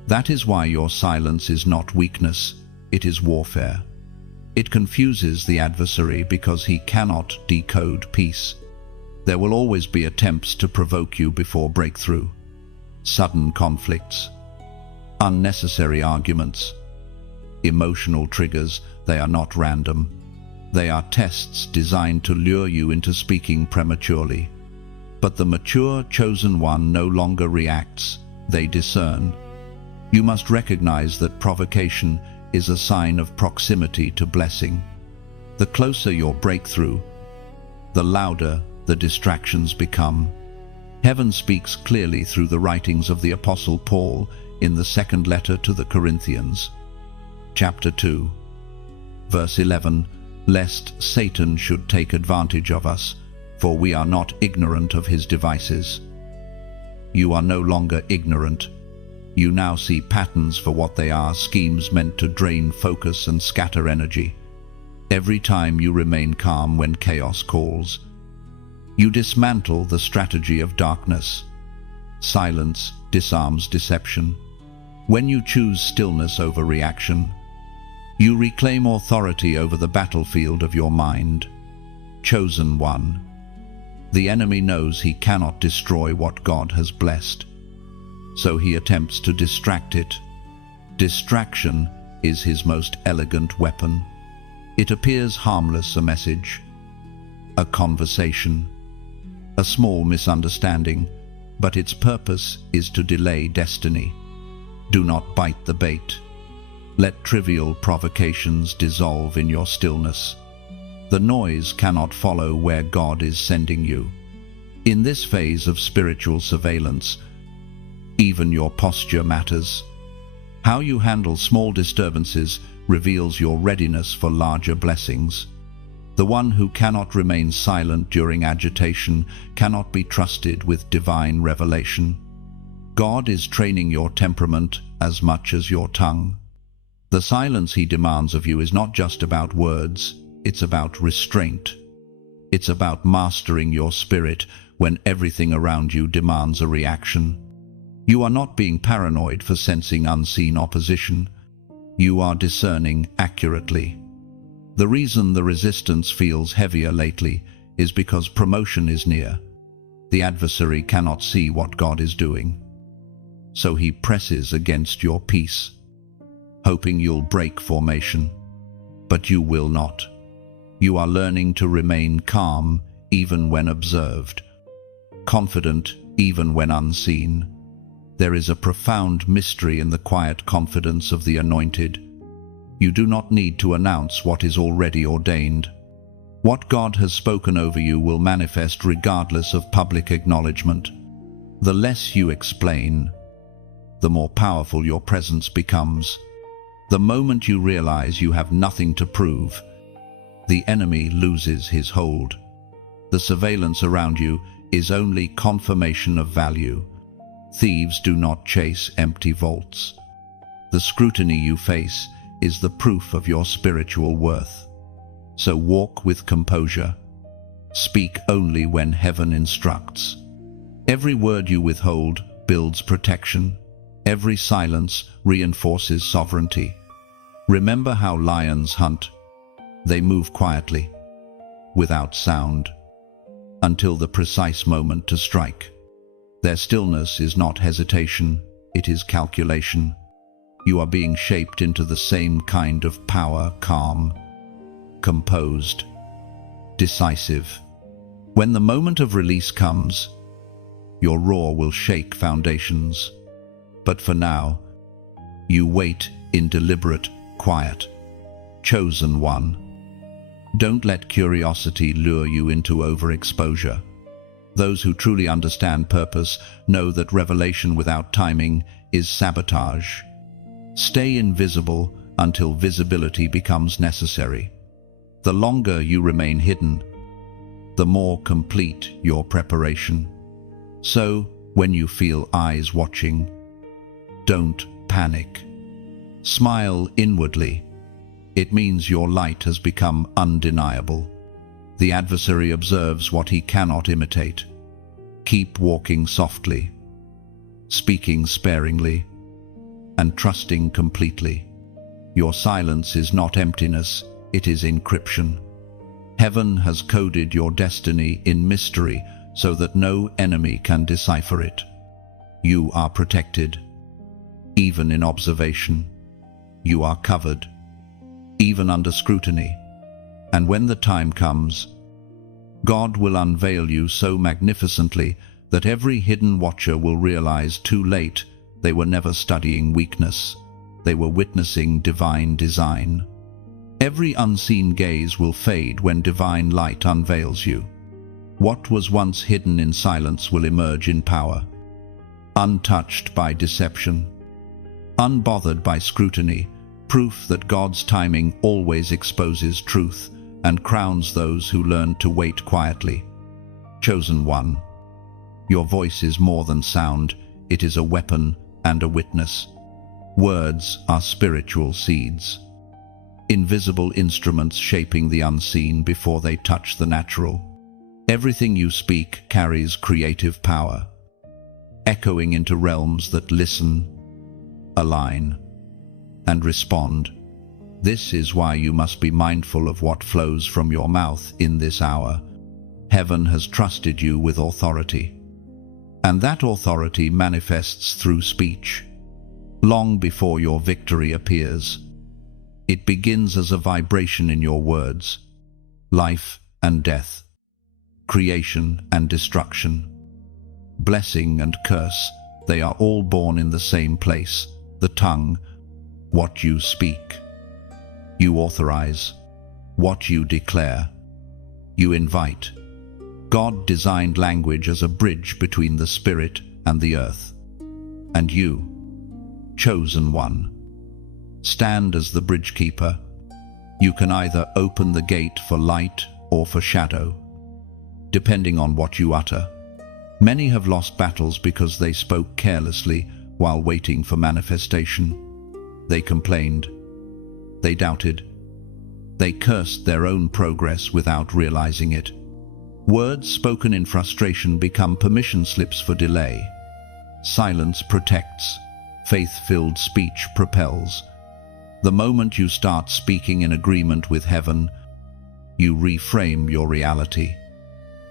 That is why your silence is not weakness, it is warfare. It confuses the adversary because he cannot decode peace. There will always be attempts to provoke you before breakthrough. Sudden conflicts, unnecessary arguments, emotional triggers. They are not random. They are tests designed to lure you into speaking prematurely. But the mature, chosen one no longer reacts, they discern. You must recognize that provocation is a sign of proximity to blessing. The closer your breakthrough, the louder the distractions become. Heaven speaks clearly through the writings of the Apostle Paul in the second letter to the Corinthians. Chapter 2, verse 11, lest Satan should take advantage of us, for we are not ignorant of his devices. You are no longer ignorant. You now see patterns for what they are, schemes meant to drain focus and scatter energy. Every time you remain calm when chaos calls, you dismantle the strategy of darkness. Silence disarms deception. When you choose stillness over reaction, you reclaim authority over the battlefield of your mind. Chosen one. The enemy knows he cannot destroy what God has blessed, so he attempts to distract it. Distraction is his most elegant weapon. It appears harmless, a message, a conversation, a small misunderstanding, but its purpose is to delay destiny. Do not bite the bait. Let trivial provocations dissolve in your stillness. The noise cannot follow where God is sending you. In this phase of spiritual surveillance, even your posture matters. How you handle small disturbances reveals your readiness for larger blessings. The one who cannot remain silent during agitation cannot be trusted with divine revelation. God is training your temperament as much as your tongue. The silence he demands of you is not just about words, it's about restraint. It's about mastering your spirit when everything around you demands a reaction. You are not being paranoid for sensing unseen opposition. You are discerning accurately. The reason the resistance feels heavier lately is because promotion is near. The adversary cannot see what God is doing. So he presses against your peace, hoping you'll break formation. But you will not. You are learning to remain calm even when observed, confident even when unseen. There is a profound mystery in the quiet confidence of the anointed. You do not need to announce what is already ordained. What God has spoken over you will manifest regardless of public acknowledgement. The less you explain, the more powerful your presence becomes. The moment you realize you have nothing to prove, the enemy loses his hold. The surveillance around you is only confirmation of value. Thieves do not chase empty vaults. The scrutiny you face is the proof of your spiritual worth. So walk with composure. Speak only when heaven instructs. Every word you withhold builds protection. Every silence reinforces sovereignty. Remember how lions hunt. They move quietly, without sound, until the precise moment to strike. Their stillness is not hesitation, it is calculation. You are being shaped into the same kind of power, calm, composed, decisive. When the moment of release comes, your roar will shake foundations. But for now, you wait in deliberate quiet. Chosen one. Don't let curiosity lure you into overexposure. Those who truly understand purpose know that revelation without timing is sabotage. Stay invisible until visibility becomes necessary. The longer you remain hidden, the more complete your preparation. So, when you feel eyes watching, don't panic. Smile inwardly. It means your light has become undeniable. The adversary observes what he cannot imitate. Keep walking softly, speaking sparingly, and trusting completely. Your silence is not emptiness, it is encryption. Heaven has coded your destiny in mystery so that no enemy can decipher it. You are protected. Even in observation, you are covered, even under scrutiny. And when the time comes, God will unveil you so magnificently that every hidden watcher will realize too late they were never studying weakness, they were witnessing divine design. Every unseen gaze will fade when divine light unveils you. What was once hidden in silence will emerge in power, untouched by deception, unbothered by scrutiny, proof that God's timing always exposes truth and crowns those who learn to wait quietly. Chosen one. Your voice is more than sound, it is a weapon and a witness. Words are spiritual seeds, invisible instruments shaping the unseen before they touch the natural. Everything you speak carries creative power, echoing into realms that listen, align, and respond. This is why you must be mindful of what flows from your mouth in this hour. Heaven has trusted you with authority, and that authority manifests through speech. Long before your victory appears, it begins as a vibration in your words. Life and death, creation and destruction, blessing and curse, they are all born in the same place, the tongue. What you speak, you authorize. What you declare, You invite. God designed language as a bridge between the spirit and the earth. And you, chosen one, stand as the bridge keeper. You can either open the gate for light or for shadow, depending on what you utter. Many have lost battles because they spoke carelessly while waiting for manifestation. They complained. They doubted. They cursed their own progress without realizing it. Words spoken in frustration become permission slips for delay. Silence protects. Faith-filled speech propels. The moment you start speaking in agreement with heaven, you reframe your reality.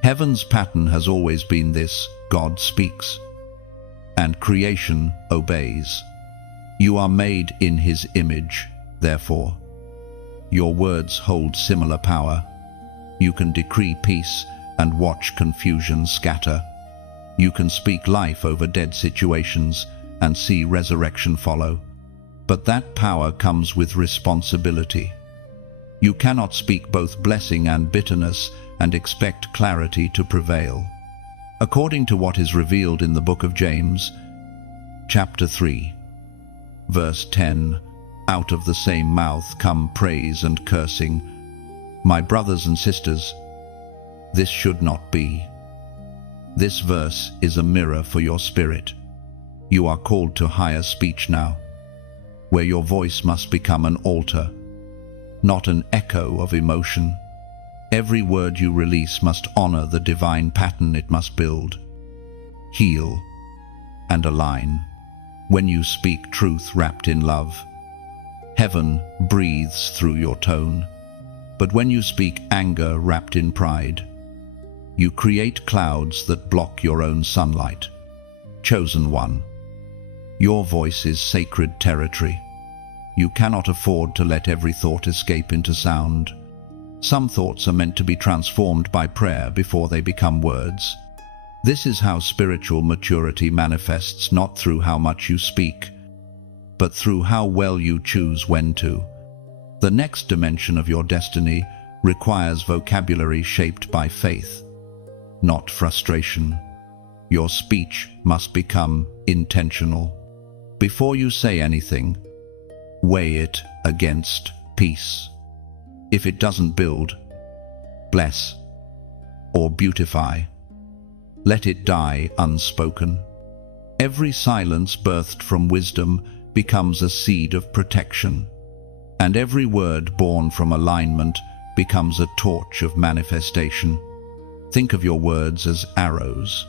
Heaven's pattern has always been this: God speaks, and creation obeys. You are made in His image, therefore. Your words hold similar power. You can decree peace and watch confusion scatter. You can speak life over dead situations and see resurrection follow. But that power comes with responsibility. You cannot speak both blessing and bitterness and expect clarity to prevail. According to what is revealed in the book of James, chapter 3, verse 10, out of the same mouth come praise and cursing. My brothers and sisters, this should not be. This verse is a mirror for your spirit. You are called to higher speech now, where your voice must become an altar, not an echo of emotion. Every word you release must honor the divine pattern it must build, heal, and align. When you speak truth wrapped in love, heaven breathes through your tone. But when you speak anger wrapped in pride, you create clouds that block your own sunlight. Chosen one, your voice is sacred territory. You cannot afford to let every thought escape into sound. Some thoughts are meant to be transformed by prayer before they become words. This is how spiritual maturity manifests, not through how much you speak, but through how well you choose when to. The next dimension of your destiny requires vocabulary shaped by faith, not frustration. Your speech must become intentional. Before you say anything, weigh it against peace. If it doesn't build, bless, or beautify, let it die unspoken. Every silence birthed from wisdom becomes a seed of protection, and every word born from alignment becomes a torch of manifestation. Think of your words as arrows.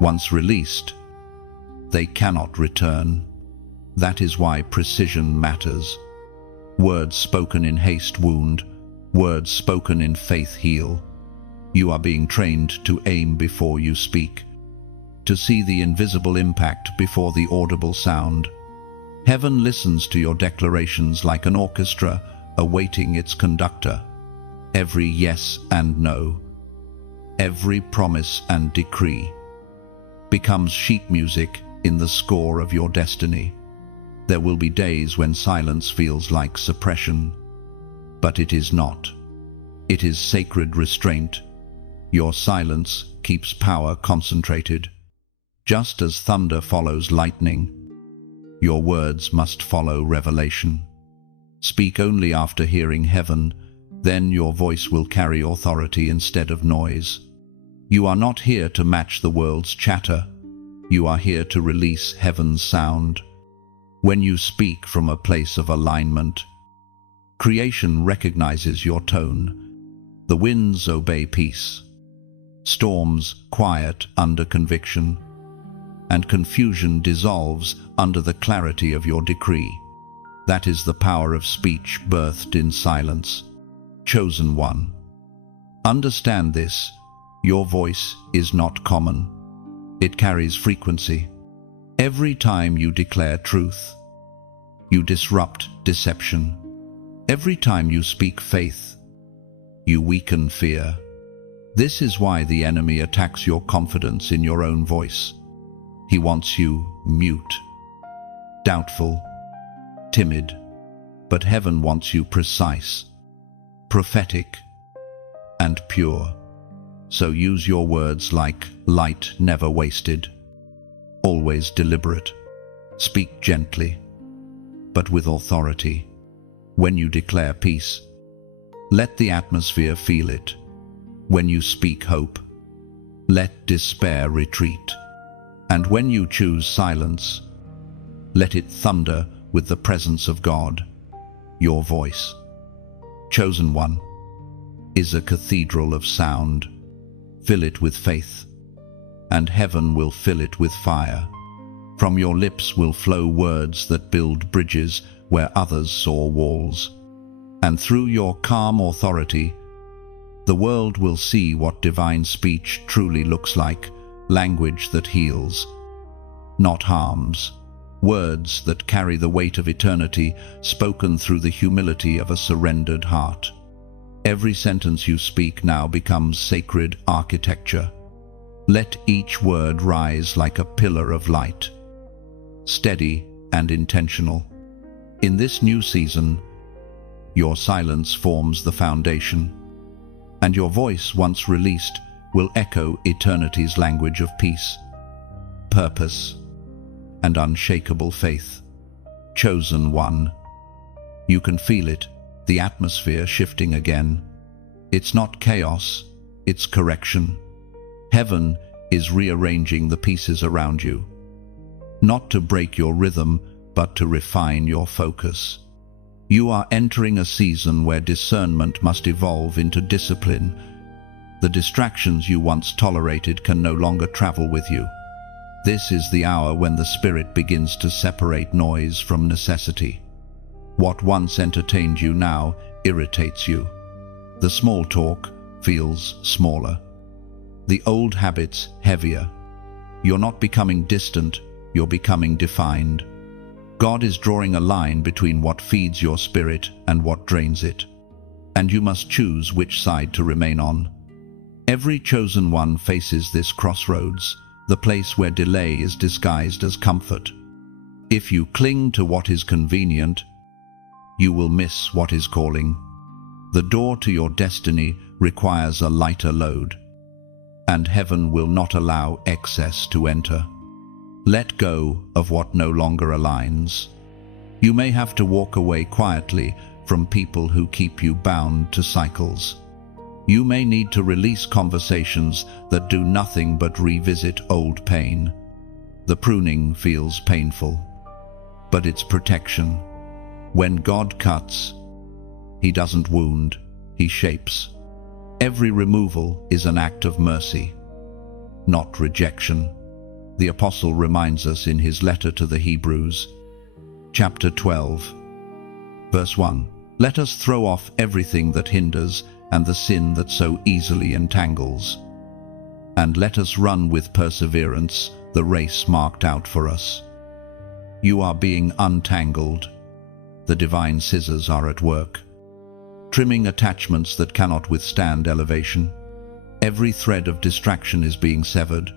Once released, they cannot return. That is why precision matters. Words spoken in haste wound, words spoken in faith heal. You are being trained to aim before you speak, to see the invisible impact before the audible sound. Heaven listens to your declarations like an orchestra awaiting its conductor. Every yes and no, every promise and decree becomes sheet music in the score of your destiny. There will be days when silence feels like suppression, but it is not. It is sacred restraint. Your silence keeps power concentrated. Just as thunder follows lightning, your words must follow revelation. Speak only after hearing heaven, then your voice will carry authority instead of noise. You are not here to match the world's chatter. You are here to release heaven's sound. When you speak from a place of alignment, creation recognizes your tone. The winds obey peace, storms quiet under conviction, and confusion dissolves under the clarity of your decree. That is the power of speech birthed in silence. Chosen one, understand this: your voice is not common. It carries frequency. Every time you declare truth, you disrupt deception. Every time you speak faith, you weaken fear. This is why the enemy attacks your confidence in your own voice. He wants you mute, doubtful, timid, but heaven wants you precise, prophetic, and pure. So use your words like light never wasted, always deliberate. Speak gently, but with authority. When you declare peace, let the atmosphere feel it. When you speak hope, let despair retreat. And when you choose silence, let it thunder with the presence of God. Your voice, chosen one, is a cathedral of sound. Fill it with faith, and heaven will fill it with fire. From your lips will flow words that build bridges where others saw walls. And through your calm authority, the world will see what divine speech truly looks like, language that heals, not harms, words that carry the weight of eternity, spoken through the humility of a surrendered heart. Every sentence you speak now becomes sacred architecture. Let each word rise like a pillar of light, steady and intentional. In this new season, your silence forms the foundation, and your voice, once released, will echo eternity's language of peace, purpose, and unshakable faith. Chosen one, you can feel it, the atmosphere shifting again. It's not chaos, it's correction. Heaven is rearranging the pieces around you, not to break your rhythm, but to refine your focus. You are entering a season where discernment must evolve into discipline. The distractions you once tolerated can no longer travel with you. This is the hour when the Spirit begins to separate noise from necessity. What once entertained you now irritates you. The small talk feels smaller. The old habits heavier. You're not becoming distant, you're becoming defined. God is drawing a line between what feeds your spirit and what drains it, and you must choose which side to remain on. Every chosen one faces this crossroads, the place where delay is disguised as comfort. If you cling to what is convenient, you will miss what is calling. The door to your destiny requires a lighter load, and heaven will not allow excess to enter. Let go of what no longer aligns. You may have to walk away quietly from people who keep you bound to cycles. You may need to release conversations that do nothing but revisit old pain. The pruning feels painful, but it's protection. When God cuts, He doesn't wound, He shapes. Every removal is an act of mercy, not rejection. The Apostle reminds us in his letter to the Hebrews, chapter 12, verse 1, "Let us throw off everything that hinders and the sin that so easily entangles, and let us run with perseverance the race marked out for us." You are being untangled. The divine scissors are at work, trimming attachments that cannot withstand elevation. Every thread of distraction is being severed.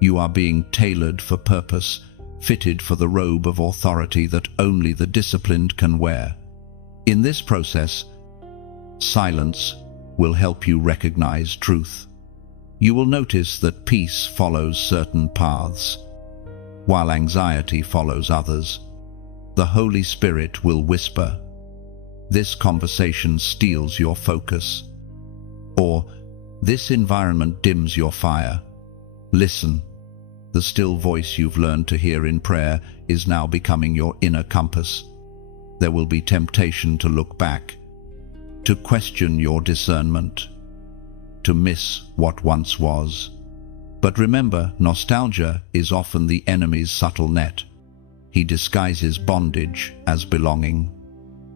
You are being tailored for purpose, fitted for the robe of authority that only the disciplined can wear. In this process, silence will help you recognize truth. You will notice that peace follows certain paths, while anxiety follows others. The Holy Spirit will whisper, "This conversation steals your focus," or "This environment dims your fire." Listen. The still voice you've learned to hear in prayer is now becoming your inner compass. There will be temptation to look back, to question your discernment, to miss what once was. But remember, nostalgia is often the enemy's subtle net. He disguises bondage as belonging.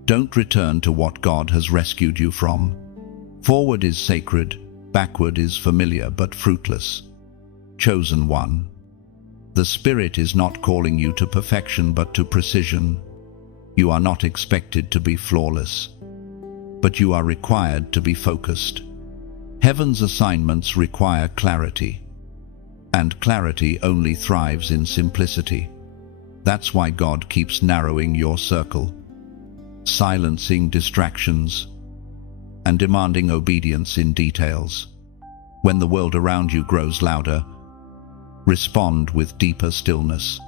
Don't return to what God has rescued you from. Forward is sacred, backward is familiar but fruitless. Chosen one, the Spirit is not calling you to perfection but to precision. You are not expected to be flawless, but you are required to be focused. Heaven's assignments require clarity, and clarity only thrives in simplicity. That's why God keeps narrowing your circle, silencing distractions, and demanding obedience in details. When the world around you grows louder, respond with deeper stillness.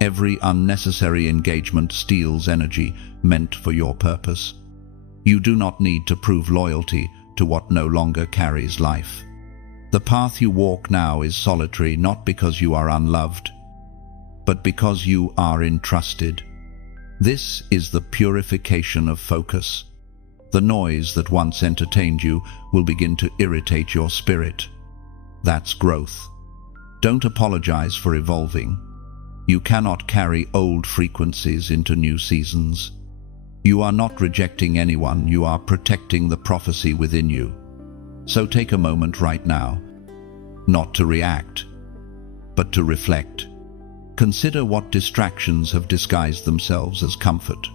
Every unnecessary engagement steals energy meant for your purpose. You do not need to prove loyalty to what no longer carries life. The path you walk now is solitary, not because you are unloved, but because you are entrusted. This is the purification of focus. The noise that once entertained you will begin to irritate your spirit. That's growth. Don't apologize for evolving. You cannot carry old frequencies into new seasons. You are not rejecting anyone, you are protecting the prophecy within you. So take a moment right now, not to react, but to reflect. Consider what distractions have disguised themselves as comfort.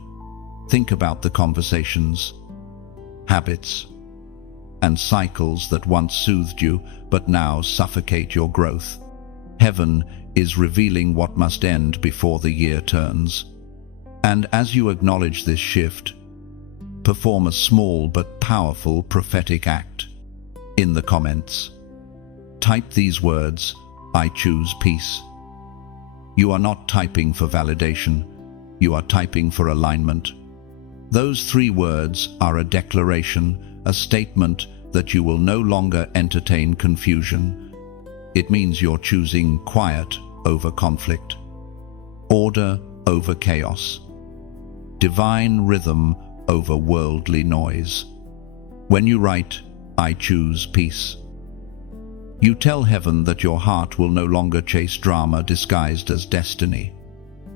Think about the conversations, habits, and cycles that once soothed you but now suffocate your growth. Heaven is revealing what must end before the year turns. And as you acknowledge this shift, perform a small but powerful prophetic act. In the comments, type these words, "I choose peace." You are not typing for validation, you are typing for alignment. Those 3 words are a declaration, a statement that you will no longer entertain confusion. It means you're choosing quiet over conflict, order over chaos, divine rhythm over worldly noise. When you write, "I choose peace," you tell heaven that your heart will no longer chase drama disguised as destiny.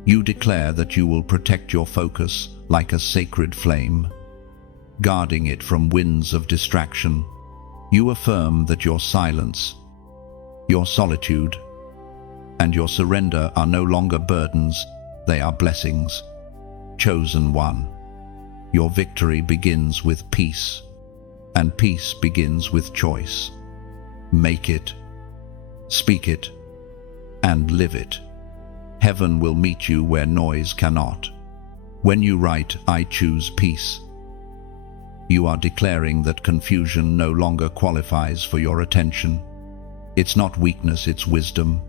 You declare that you will protect your focus like a sacred flame, guarding it from winds of distraction. You affirm that your silence, your solitude, and your surrender are no longer burdens, they are blessings. Chosen one, your victory begins with peace, and peace begins with choice. Make it, speak it, and live it. Heaven will meet you where noise cannot. When you write, "I choose peace," you are declaring that confusion no longer qualifies for your attention. It's not weakness, it's wisdom.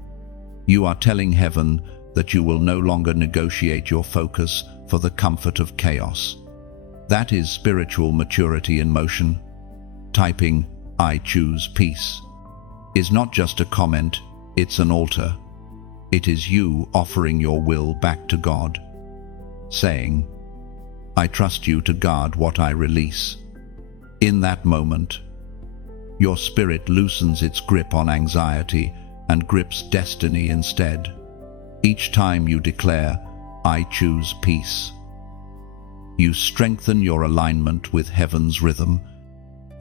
You are telling heaven that you will no longer negotiate your focus for the comfort of chaos. That is spiritual maturity in motion. Typing, "I choose peace," is not just a comment, it's an altar. It is you offering your will back to God, saying, "I trust you to guard what I release." In that moment, your spirit loosens its grip on anxiety and grips destiny instead. Each time you declare, "I choose peace," you strengthen your alignment with heaven's rhythm.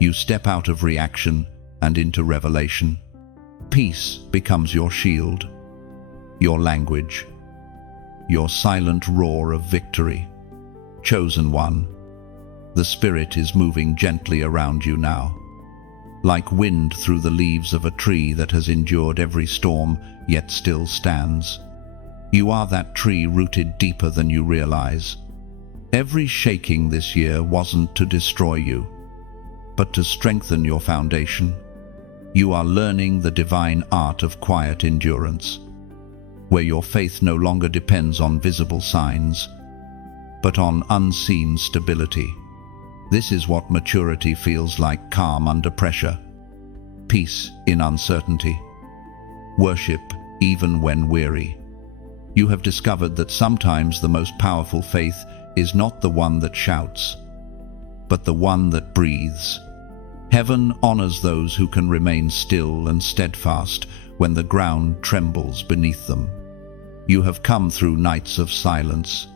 You step out of reaction and into revelation. Peace becomes your shield, your language, your silent roar of victory. Chosen one, the Spirit is moving gently around you now, like wind through the leaves of a tree that has endured every storm yet still stands. You are that tree rooted deeper than you realize. Every shaking this year wasn't to destroy you, but to strengthen your foundation. You are learning the divine art of quiet endurance, where your faith no longer depends on visible signs, but on unseen stability. This is what maturity feels like: calm under pressure, peace in uncertainty, worship even when weary. You have discovered that sometimes the most powerful faith is not the one that shouts, but the one that breathes. Heaven honors those who can remain still and steadfast when the ground trembles beneath them. You have come through nights of silence,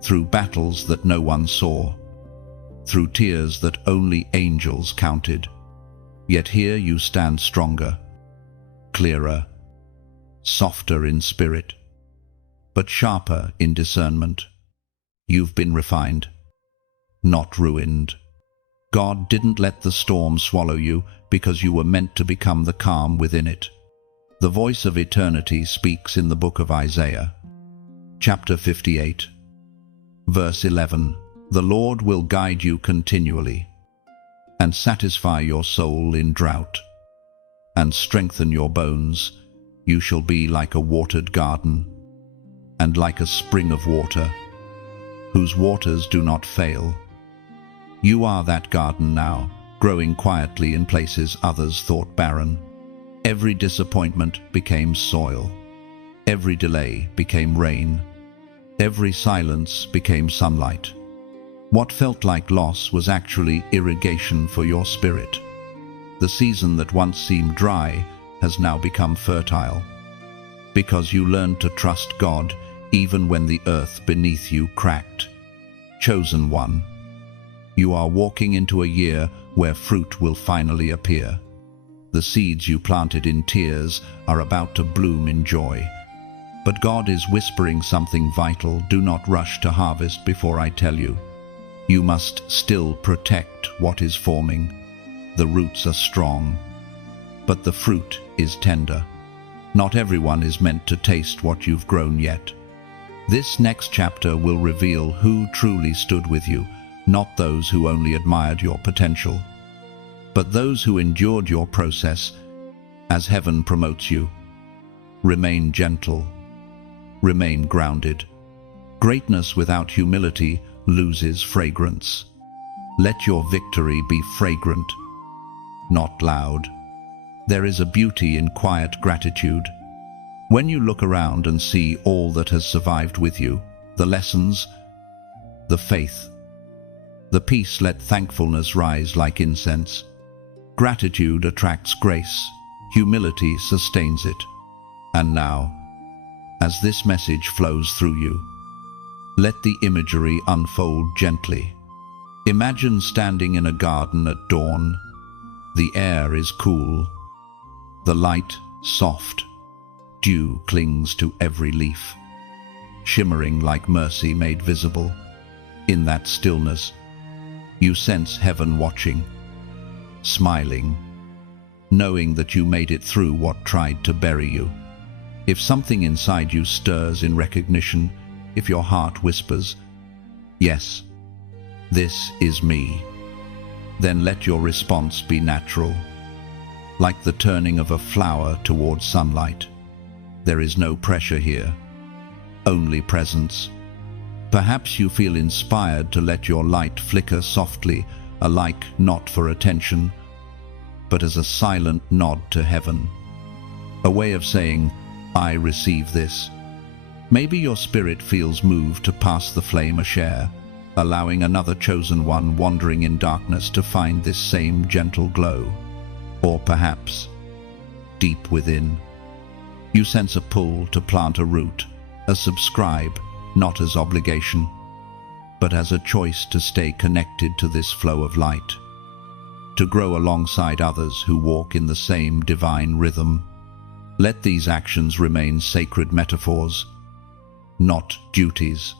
through battles that no one saw, through tears that only angels counted. Yet here you stand stronger, clearer, softer in spirit, but sharper in discernment. You've been refined, not ruined. God didn't let the storm swallow you because you were meant to become the calm within it. The voice of eternity speaks in the book of Isaiah, chapter 58, verse 11. The Lord will guide you continually. and satisfy your soul in drought, and strengthen your bones. You shall be like a watered garden, and like a spring of water, whose waters do not fail. You are that garden now, growing quietly in places others thought barren. Every disappointment became soil. Every delay became rain. Every silence became sunlight. What felt like loss was actually irrigation for your spirit. The season that once seemed dry has now become fertile, because you learned to trust God even when the earth beneath you cracked. Chosen one, you are walking into a year where fruit will finally appear. The seeds you planted in tears are about to bloom in joy. But God is whispering something vital. Do not rush to harvest before I tell you. You must still protect what is forming. The roots are strong, but the fruit is tender. Not everyone is meant to taste what you've grown yet. This next chapter will reveal who truly stood with you, not those who only admired your potential, but those who endured your process as heaven promotes you. Remain gentle. Remain grounded. Greatness without humility loses fragrance. Let your victory be fragrant, not loud. There is a beauty in quiet gratitude. When you look around and see all that has survived with you, the lessons, the faith, the peace, let thankfulness rise like incense. Gratitude attracts grace. Humility sustains it. And now, as this message flows through you, let the imagery unfold gently. Imagine standing in a garden at dawn. The air is cool, the light soft. Dew clings to every leaf, shimmering like mercy made visible. In that stillness, you sense heaven watching, smiling, knowing that you made it through what tried to bury you. If something inside you stirs in recognition, if your heart whispers, "Yes, this is me," then let your response be natural, like the turning of a flower towards sunlight. There is no pressure here, only presence. Perhaps you feel inspired to let your light flicker softly, alike not for attention, but as a silent nod to heaven. A way of saying, "I receive this." Maybe your spirit feels moved to pass the flame a share, allowing another chosen one wandering in darkness to find this same gentle glow. Or perhaps, deep within, you sense a pull to plant a root, a subscribe, not as obligation, but as a choice to stay connected to this flow of light, to grow alongside others who walk in the same divine rhythm. Let these actions remain sacred metaphors, not duties.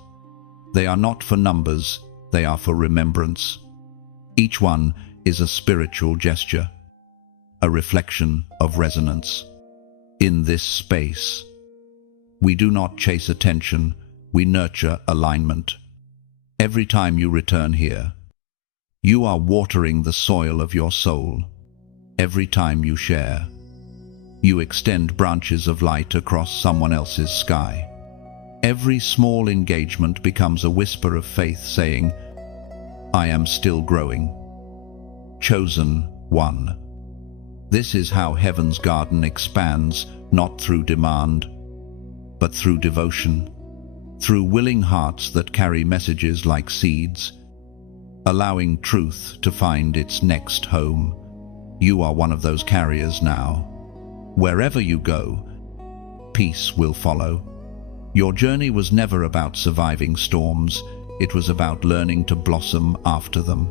They are not for numbers, they are for remembrance. Each one is a spiritual gesture, a reflection of resonance. In this space, we do not chase attention, we nurture alignment. Every time you return here, you are watering the soil of your soul. Every time you share, you extend branches of light across someone else's sky. Every small engagement becomes a whisper of faith saying, "I am still growing." Chosen one. This is how heaven's garden expands, not through demand, but through devotion, through willing hearts that carry messages like seeds, allowing truth to find its next home. You are one of those carriers now. Wherever you go, peace will follow. Your journey was never about surviving storms, it was about learning to blossom after them.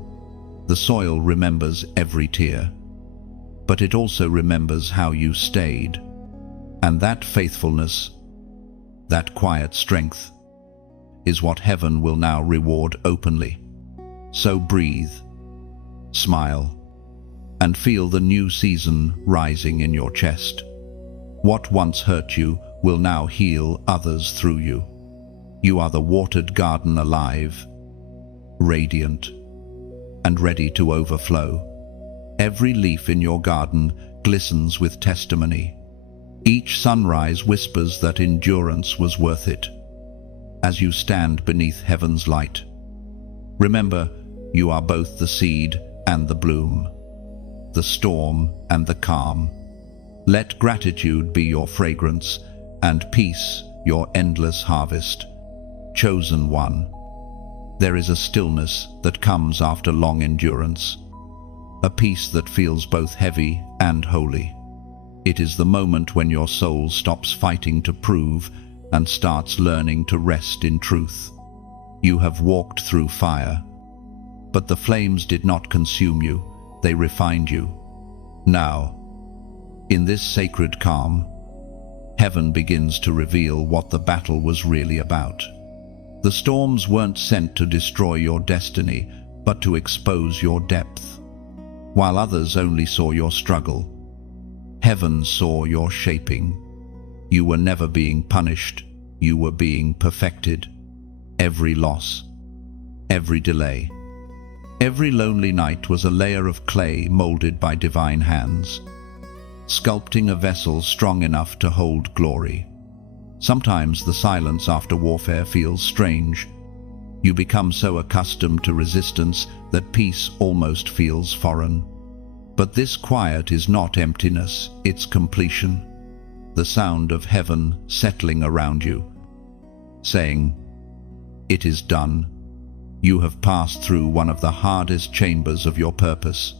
The soil remembers every tear, but it also remembers how you stayed. And that faithfulness, that quiet strength, is what heaven will now reward openly. So breathe, smile, and feel the new season rising in your chest. What once hurt you will now heal others through you. You are the watered garden alive, radiant, and ready to overflow. Every leaf in your garden glistens with testimony. Each sunrise whispers that endurance was worth it. As you stand beneath heaven's light, remember, you are both the seed and the bloom, the storm and the calm. Let gratitude be your fragrance, and peace your endless harvest. Chosen one, there is a stillness that comes after long endurance, a peace that feels both heavy and holy. It is the moment when your soul stops fighting to prove and starts learning to rest in truth. You have walked through fire, but the flames did not consume you, they refined you. Now, in this sacred calm, heaven begins to reveal what the battle was really about. The storms weren't sent to destroy your destiny, but to expose your depth. While others only saw your struggle, heaven saw your shaping. You were never being punished, you were being perfected. Every loss, every delay, every lonely night was a layer of clay molded by divine hands, sculpting a vessel strong enough to hold glory. Sometimes the silence after warfare feels strange. You become so accustomed to resistance that peace almost feels foreign. But this quiet is not emptiness, it's completion. The sound of heaven settling around you, saying, "It is done." You have passed through one of the hardest chambers of your purpose.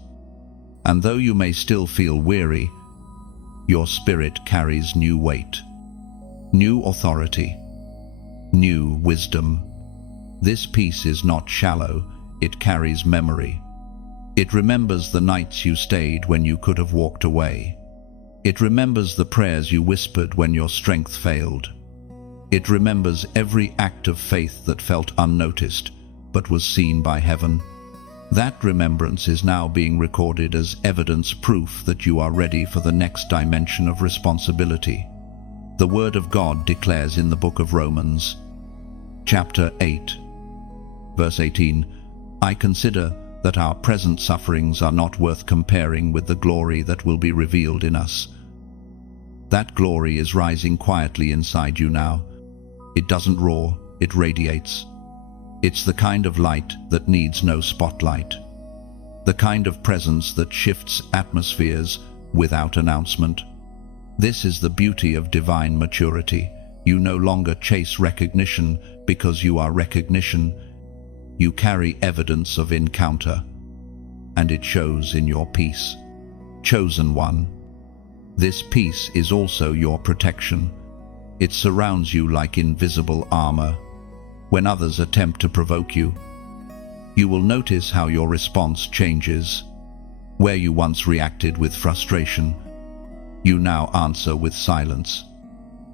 And though you may still feel weary, your spirit carries new weight, new authority, new wisdom. This peace is not shallow, it carries memory. It remembers the nights you stayed when you could have walked away. It remembers the prayers you whispered when your strength failed. It remembers every act of faith that felt unnoticed, but was seen by heaven. That remembrance is now being recorded as evidence, proof that you are ready for the next dimension of responsibility. The Word of God declares in the book of Romans, chapter 8, verse 18, "I consider that our present sufferings are not worth comparing with the glory that will be revealed in us." That glory is rising quietly inside you now. It doesn't roar, it radiates. It's the kind of light that needs no spotlight. The kind of presence that shifts atmospheres without announcement. This is the beauty of divine maturity. You no longer chase recognition because you are recognition. You carry evidence of encounter, and it shows in your peace. Chosen one, this peace is also your protection. It surrounds you like invisible armor. When others attempt to provoke you, you will notice how your response changes. Where you once reacted with frustration, you now answer with silence.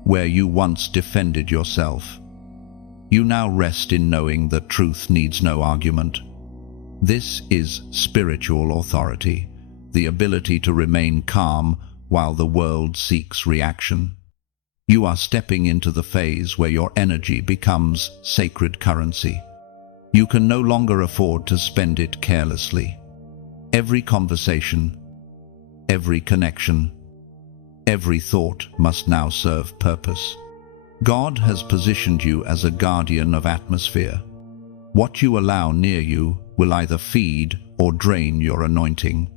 Where you once defended yourself, you now rest in knowing that truth needs no argument. This is spiritual authority, the ability to remain calm while the world seeks reaction. You are stepping into the phase where your energy becomes sacred currency. You can no longer afford to spend it carelessly. Every conversation, every connection, every thought must now serve purpose. God has positioned you as a guardian of atmosphere. What you allow near you will either feed or drain your anointing.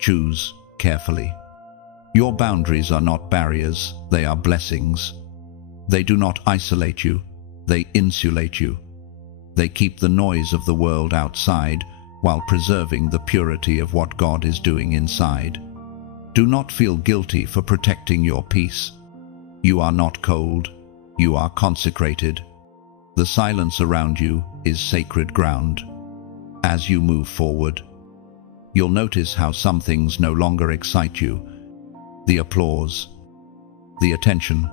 Choose carefully. Your boundaries are not barriers, they are blessings. They do not isolate you, they insulate you. They keep the noise of the world outside while preserving the purity of what God is doing inside. Do not feel guilty for protecting your peace. You are not cold, you are consecrated. The silence around you is sacred ground. As you move forward, you'll notice how some things no longer excite you. The applause, the attention,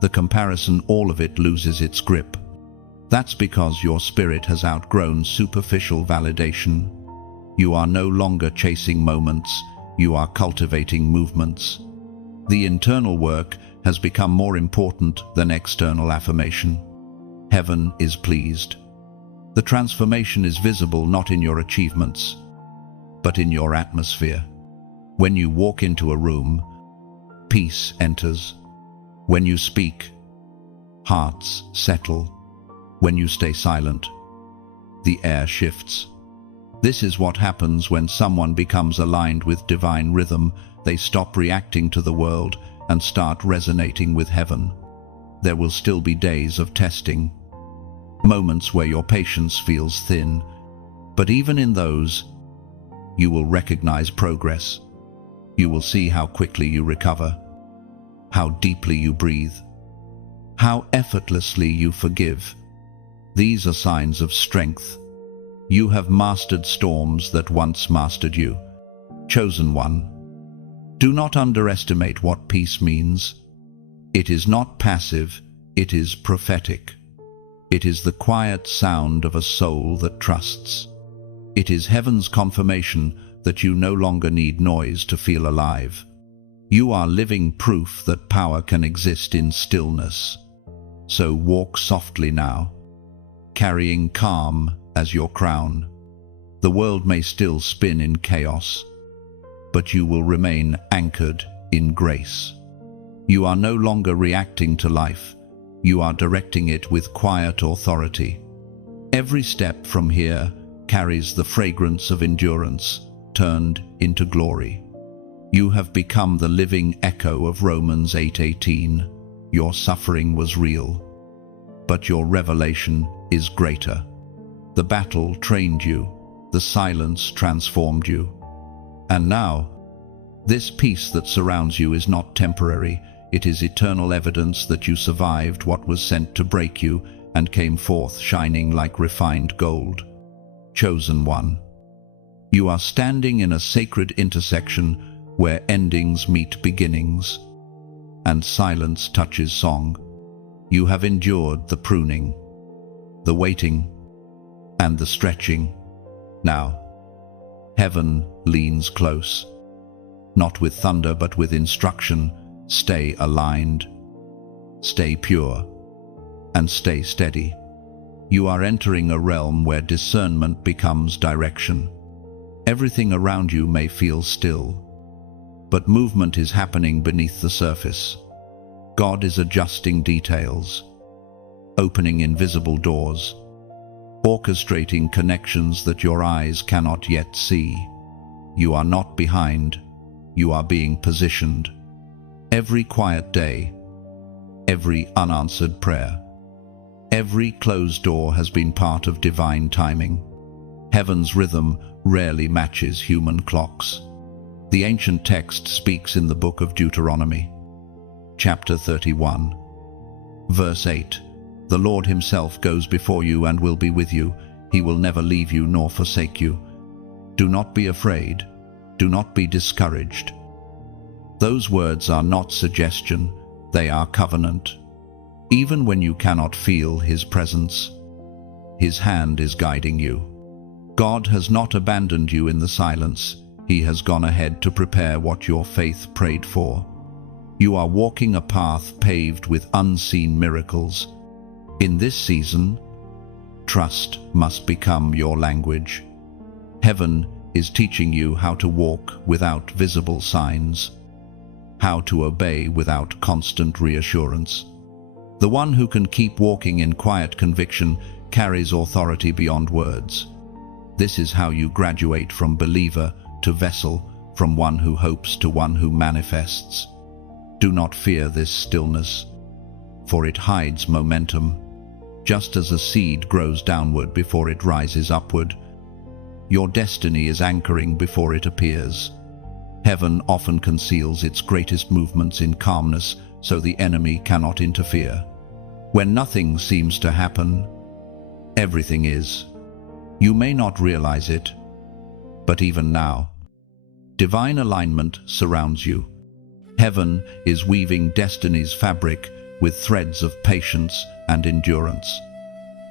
the comparison, all of it loses its grip. That's because your spirit has outgrown superficial validation. You are no longer chasing moments, you are cultivating movements. The internal work has become more important than external affirmation. Heaven is pleased. The transformation is visible not in your achievements, but in your atmosphere. When you walk into a room, peace enters. When you speak, hearts settle. When you stay silent, the air shifts. This is what happens when someone becomes aligned with divine rhythm. They stop reacting to the world and start resonating with heaven. There will still be days of testing, moments where your patience feels thin, but even in those, you will recognize progress. You will see how quickly you recover, how deeply you breathe, how effortlessly you forgive. These are signs of strength. You have mastered storms that once mastered you. Chosen one, do not underestimate what peace means. It is not passive, it is prophetic. It is the quiet sound of a soul that trusts. It is heaven's confirmation that you no longer need noise to feel alive. You are living proof that power can exist in stillness. So walk softly now, carrying calm as your crown. The world may still spin in chaos, but you will remain anchored in grace. You are no longer reacting to life. You are directing it with quiet authority. Every step from here carries the fragrance of endurance turned into glory. You have become the living echo of Romans 8:18. Your suffering was real, but your revelation is greater. The battle trained you, the silence transformed you. And now, this peace that surrounds you is not temporary. It is eternal evidence that you survived what was sent to break you and came forth shining like refined gold. Chosen one, you are standing in a sacred intersection where endings meet beginnings, and silence touches song. You have endured the pruning, the waiting, and the stretching. Now, heaven leans close, not with thunder but with instruction. Stay aligned, stay pure, and stay steady. You are entering a realm where discernment becomes direction. Everything around you may feel still, but movement is happening beneath the surface. God is adjusting details, opening invisible doors, orchestrating connections that your eyes cannot yet see. You are not behind, you are being positioned. Every quiet day, every unanswered prayer, every closed door has been part of divine timing. Heaven's rhythm rarely matches human clocks. The ancient text speaks in the book of Deuteronomy, chapter 31, verse 8. The Lord himself goes before you and will be with you. He will never leave you nor forsake you. Do not be afraid. Do not be discouraged. Those words are not suggestion, they are covenant. Even when you cannot feel his presence, his hand is guiding you. God has not abandoned you in the silence. He has gone ahead to prepare what your faith prayed for. You are walking a path paved with unseen miracles. In this season, trust must become your language. Heaven is teaching you how to walk without visible signs, how to obey without constant reassurance. The one who can keep walking in quiet conviction carries authority beyond words. This is how you graduate from believer to vessel, from one who hopes to one who manifests. Do not fear this stillness, for it hides momentum. Just as a seed grows downward before it rises upward, your destiny is anchoring before it appears. Heaven often conceals its greatest movements in calmness so the enemy cannot interfere. When nothing seems to happen, everything is. You may not realize it, but even now, divine alignment surrounds you. Heaven is weaving destiny's fabric with threads of patience and endurance.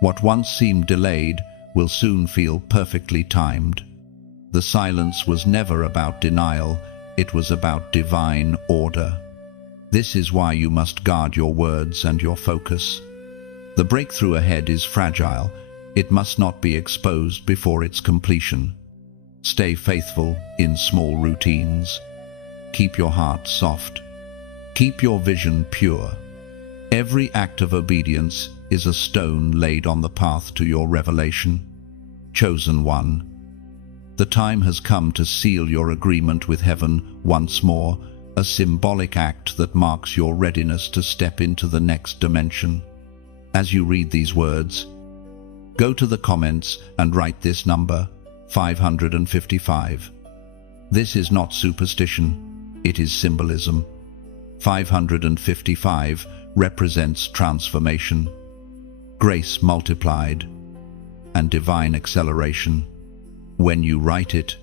What once seemed delayed will soon feel perfectly timed. The silence was never about denial, it was about divine order. This is why you must guard your words and your focus. The breakthrough ahead is fragile. It must not be exposed before its completion. Stay faithful in small routines. Keep your heart soft. Keep your vision pure. Every act of obedience is a stone laid on the path to your revelation. Chosen one, the time has come to seal your agreement with heaven once more, a symbolic act that marks your readiness to step into the next dimension. As you read these words, go to the comments and write this number, 555. This is not superstition, it is symbolism. 555 represents transformation, grace multiplied, and divine acceleration. When you write it,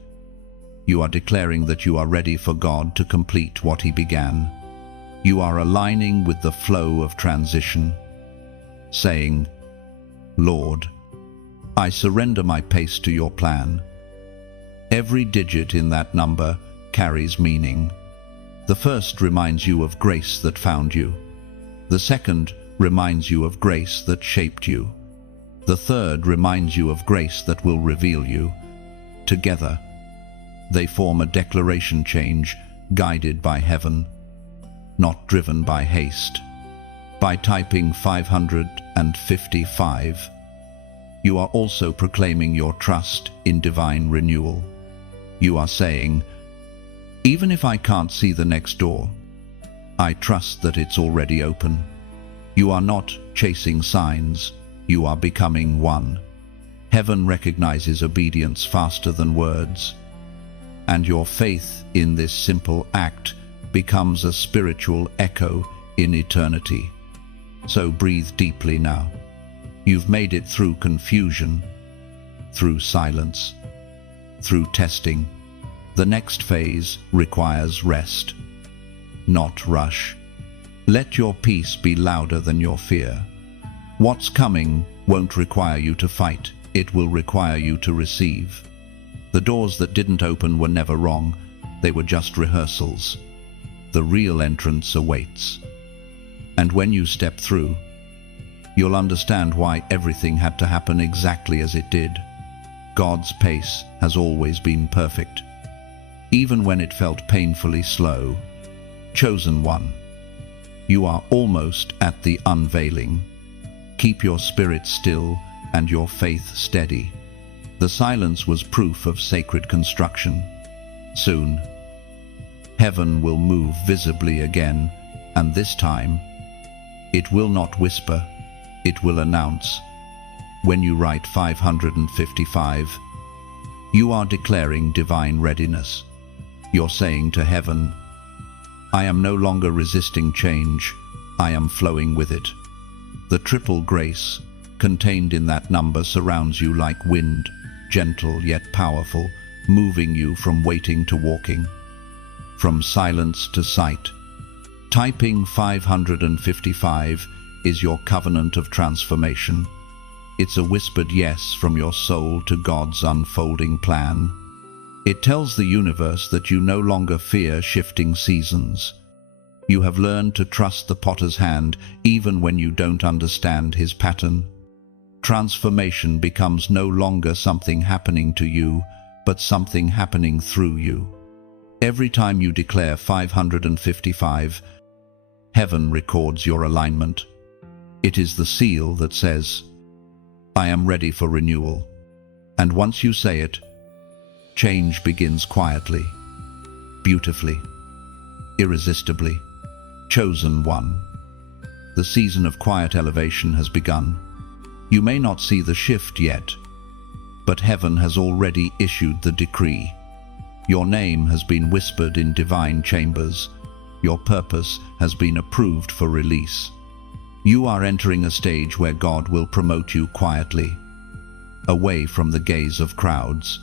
you are declaring that you are ready for God to complete what He began. You are aligning with the flow of transition, saying, Lord, I surrender my pace to your plan. Every digit in that number carries meaning. The first reminds you of grace that found you. The second reminds you of grace that shaped you. The third reminds you of grace that will reveal you. Together, they form a declaration change guided by heaven, not driven by haste. By typing 555, you are also proclaiming your trust in divine renewal. You are saying, even if I can't see the next door, I trust that it's already open. You are not chasing signs, you are becoming one. Heaven recognizes obedience faster than words, and your faith in this simple act becomes a spiritual echo in eternity. So breathe deeply now. You've made it through confusion, through silence, through testing. The next phase requires rest, not rush. Let your peace be louder than your fear. What's coming won't require you to fight, it will require you to receive. The doors that didn't open were never wrong, they were just rehearsals. The real entrance awaits. And when you step through, you'll understand why everything had to happen exactly as it did. God's pace has always been perfect, even when it felt painfully slow. Chosen one, you are almost at the unveiling. Keep your spirit still and your faith steady. The silence was proof of sacred construction. Soon, heaven will move visibly again, and this time, it will not whisper, it will announce. When you write 555, you are declaring divine readiness. You're saying to heaven, I am no longer resisting change, I am flowing with it. The triple grace contained in that number surrounds you like wind, gentle yet powerful, moving you from waiting to walking, from silence to sight. Typing 555 is your covenant of transformation. It's a whispered yes from your soul to God's unfolding plan. It tells the universe that you no longer fear shifting seasons. You have learned to trust the potter's hand even when you don't understand his pattern. Transformation becomes no longer something happening to you, but something happening through you. Every time you declare 555, heaven records your alignment. It is the seal that says, I am ready for renewal. And once you say it, change begins quietly, beautifully, irresistibly. Chosen one. The season of quiet elevation has begun. You may not see the shift yet, but heaven has already issued the decree. Your name has been whispered in divine chambers. Your purpose has been approved for release. You are entering a stage where God will promote you quietly, away from the gaze of crowds,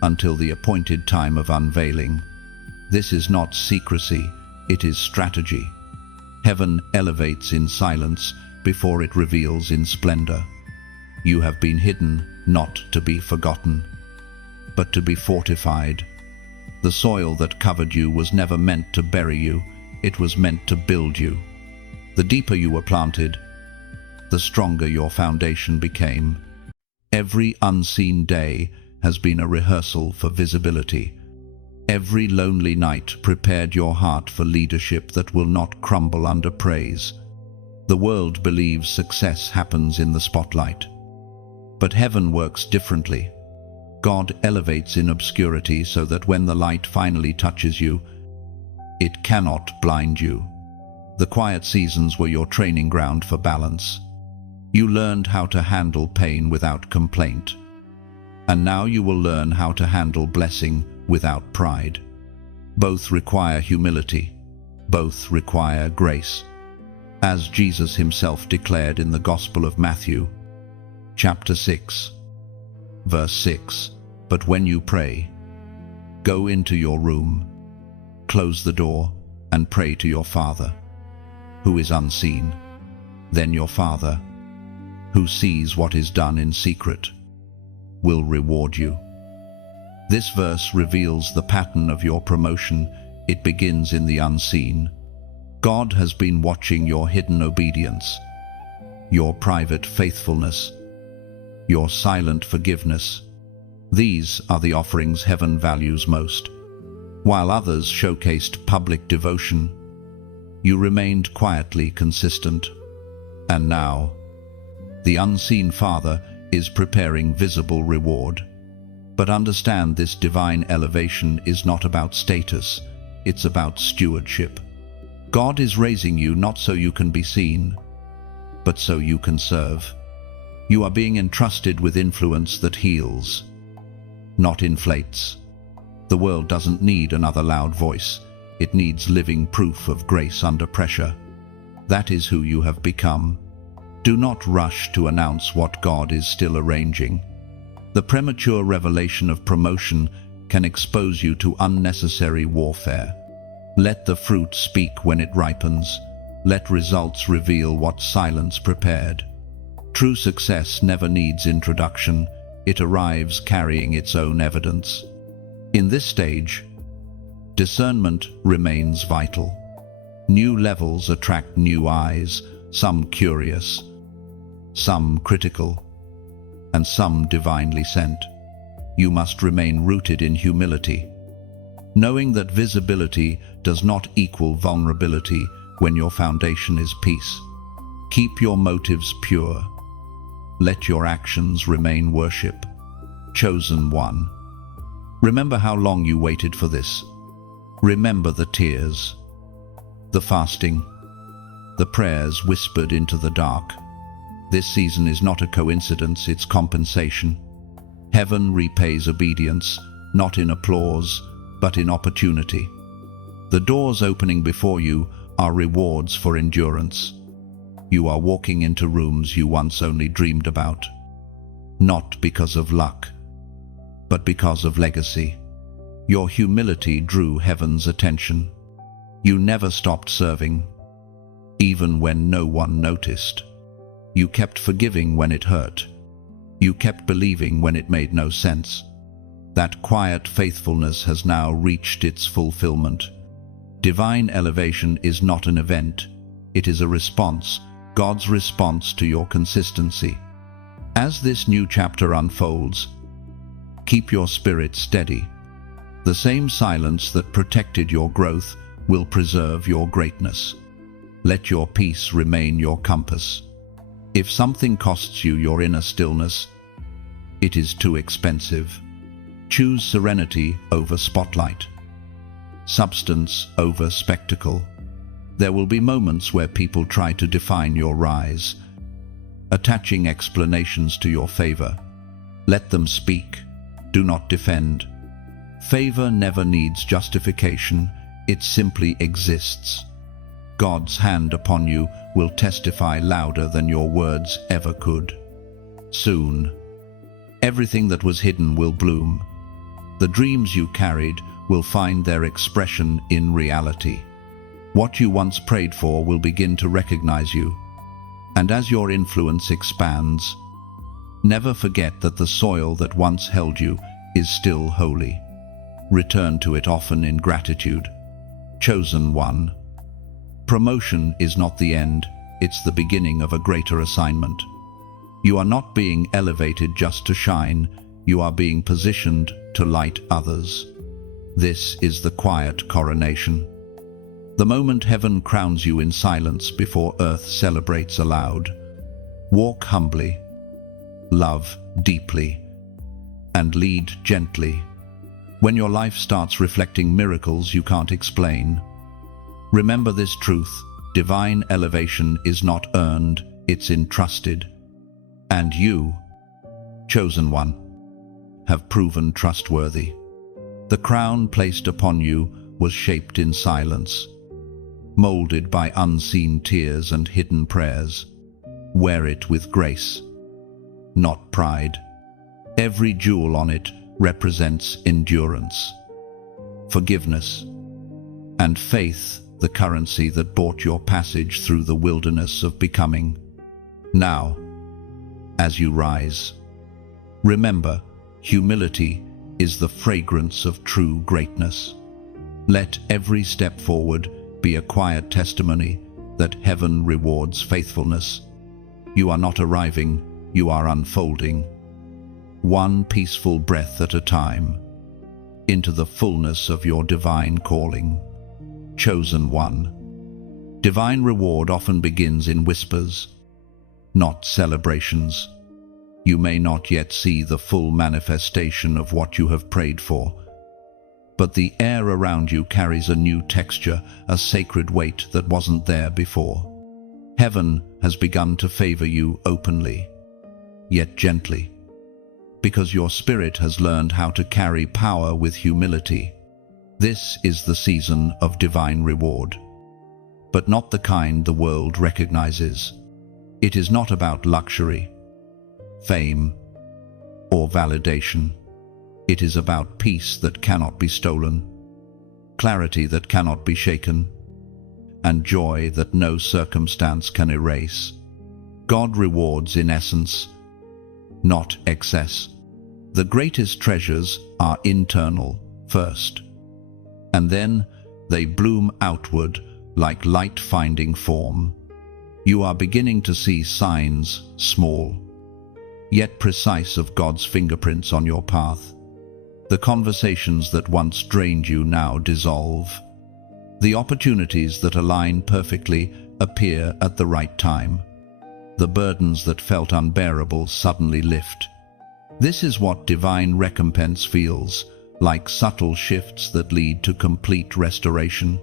until the appointed time of unveiling. This is not secrecy, it is strategy. Heaven elevates in silence before it reveals in splendor. You have been hidden not to be forgotten, but to be fortified. The soil that covered you was never meant to bury you, it was meant to build you. The deeper you were planted, the stronger your foundation became. Every unseen day has been a rehearsal for visibility. Every lonely night prepared your heart for leadership that will not crumble under praise. The world believes success happens in the spotlight. But heaven works differently. God elevates in obscurity so that when the light finally touches you, it cannot blind you. The quiet seasons were your training ground for balance. You learned how to handle pain without complaint. And now you will learn how to handle blessing without pride. Both require humility. Both require grace. As Jesus himself declared in the Gospel of Matthew, chapter 6, verse 6, "But when you pray, go into your room, close the door, and pray to your Father, who is unseen. Then your Father, who sees what is done in secret, will reward you." This verse reveals the pattern of your promotion. It begins in the unseen. God has been watching your hidden obedience, your private faithfulness, your silent forgiveness. These are the offerings heaven values most. While others showcased public devotion, you remained quietly consistent. And now, the unseen Father is preparing visible reward. But understand, this divine elevation is not about status, it's about stewardship. God is raising you not so you can be seen, but so you can serve. You are being entrusted with influence that heals, not inflates. The world doesn't need another loud voice. It needs living proof of grace under pressure. That is who you have become. Do not rush to announce what God is still arranging. The premature revelation of promotion can expose you to unnecessary warfare. Let the fruit speak when it ripens. Let results reveal what silence prepared. True success never needs introduction. It arrives carrying its own evidence. In this stage, discernment remains vital. New levels attract new eyes, some curious, some critical, and some divinely sent. You must remain rooted in humility, knowing that visibility does not equal vulnerability when your foundation is peace. Keep your motives pure. Let your actions remain worship. Chosen one. Remember how long you waited for this. Remember the tears, the fasting, the prayers whispered into the dark. This season is not a coincidence, it's compensation. Heaven repays obedience, not in applause, but in opportunity. The doors opening before you are rewards for endurance. You are walking into rooms you once only dreamed about, not because of luck, but because of legacy. Your humility drew heaven's attention. You never stopped serving, even when no one noticed. You kept forgiving when it hurt. You kept believing when it made no sense. That quiet faithfulness has now reached its fulfillment. Divine elevation is not an event, it is a response, God's response to your consistency. As this new chapter unfolds, keep your spirit steady. The same silence that protected your growth will preserve your greatness. Let your peace remain your compass. If something costs you your inner stillness, it is too expensive. Choose serenity over spotlight, substance over spectacle. There will be moments where people try to define your rise, attaching explanations to your favor. Let them speak. Do not defend. Favor never needs justification. It simply exists. God's hand upon you will testify louder than your words ever could. Soon, everything that was hidden will bloom. The dreams you carried will find their expression in reality. What you once prayed for will begin to recognize you. And as your influence expands, never forget that the soil that once held you is still holy. Return to it often in gratitude. Chosen one. Promotion is not the end, it's the beginning of a greater assignment. You are not being elevated just to shine, You are being positioned to light others. This is the quiet coronation. The moment heaven crowns you in silence before earth celebrates aloud. Walk humbly, love deeply, and lead gently. When your life starts reflecting miracles you can't explain, remember this truth: divine elevation is not earned, it's entrusted. And you, chosen one, have proven trustworthy. The crown placed upon you was shaped in silence, molded by unseen tears and hidden prayers. Wear it with grace, not pride. Every jewel on it represents endurance, forgiveness, and faith, the currency that bought your passage through the wilderness of becoming. Now, as you rise, remember, humility is the fragrance of true greatness. Let every step forward be a quiet testimony that heaven rewards faithfulness. You are not arriving, you are unfolding, one peaceful breath at a time, into the fullness of your divine calling. Chosen one. Divine reward often begins in whispers, not celebrations. You may not yet see the full manifestation of what you have prayed for, but the air around you carries a new texture, a sacred weight that wasn't there before. Heaven has begun to favor you openly, yet gently, because your spirit has learned how to carry power with humility. This is the season of divine reward, but not the kind the world recognizes. It is not about luxury, fame, or validation. It is about peace that cannot be stolen, clarity that cannot be shaken, and joy that no circumstance can erase. God rewards in essence, not excess. The greatest treasures are internal first, and then they bloom outward like light finding form. You are beginning to see signs, small, yet precise, of God's fingerprints on your path. The conversations that once drained you now dissolve. The opportunities that align perfectly appear at the right time. The burdens that felt unbearable suddenly lift. This is what divine recompense feels like, subtle shifts that lead to complete restoration.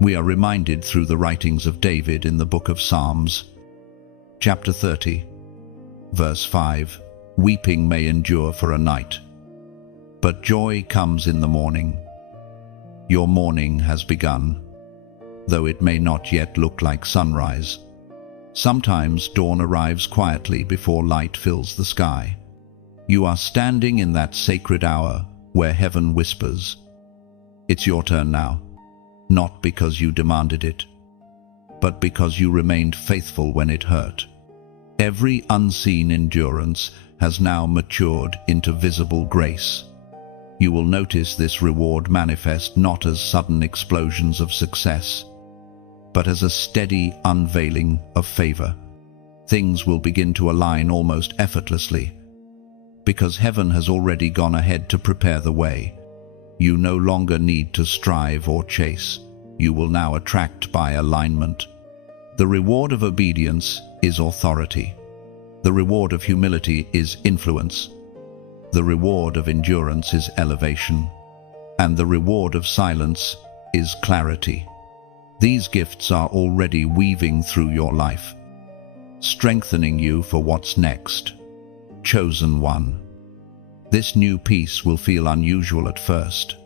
We are reminded through the writings of David in the book of Psalms, chapter 30, verse 5, "Weeping may endure for a night, but joy comes in the morning." Your morning has begun, though it may not yet look like sunrise. Sometimes dawn arrives quietly before light fills the sky. You are standing in that sacred hour where heaven whispers, "It's your turn now," not because you demanded it, but because you remained faithful when it hurt. Every unseen endurance has now matured into visible grace. You will notice this reward manifest not as sudden explosions of success, but as a steady unveiling of favor. Things will begin to align almost effortlessly, because heaven has already gone ahead to prepare the way. You no longer need to strive or chase. You will now attract by alignment. The reward of obedience is authority. The reward of humility is influence. The reward of endurance is elevation. And the reward of silence is clarity. These gifts are already weaving through your life, strengthening you for what's next. Chosen one. This new peace will feel unusual at first.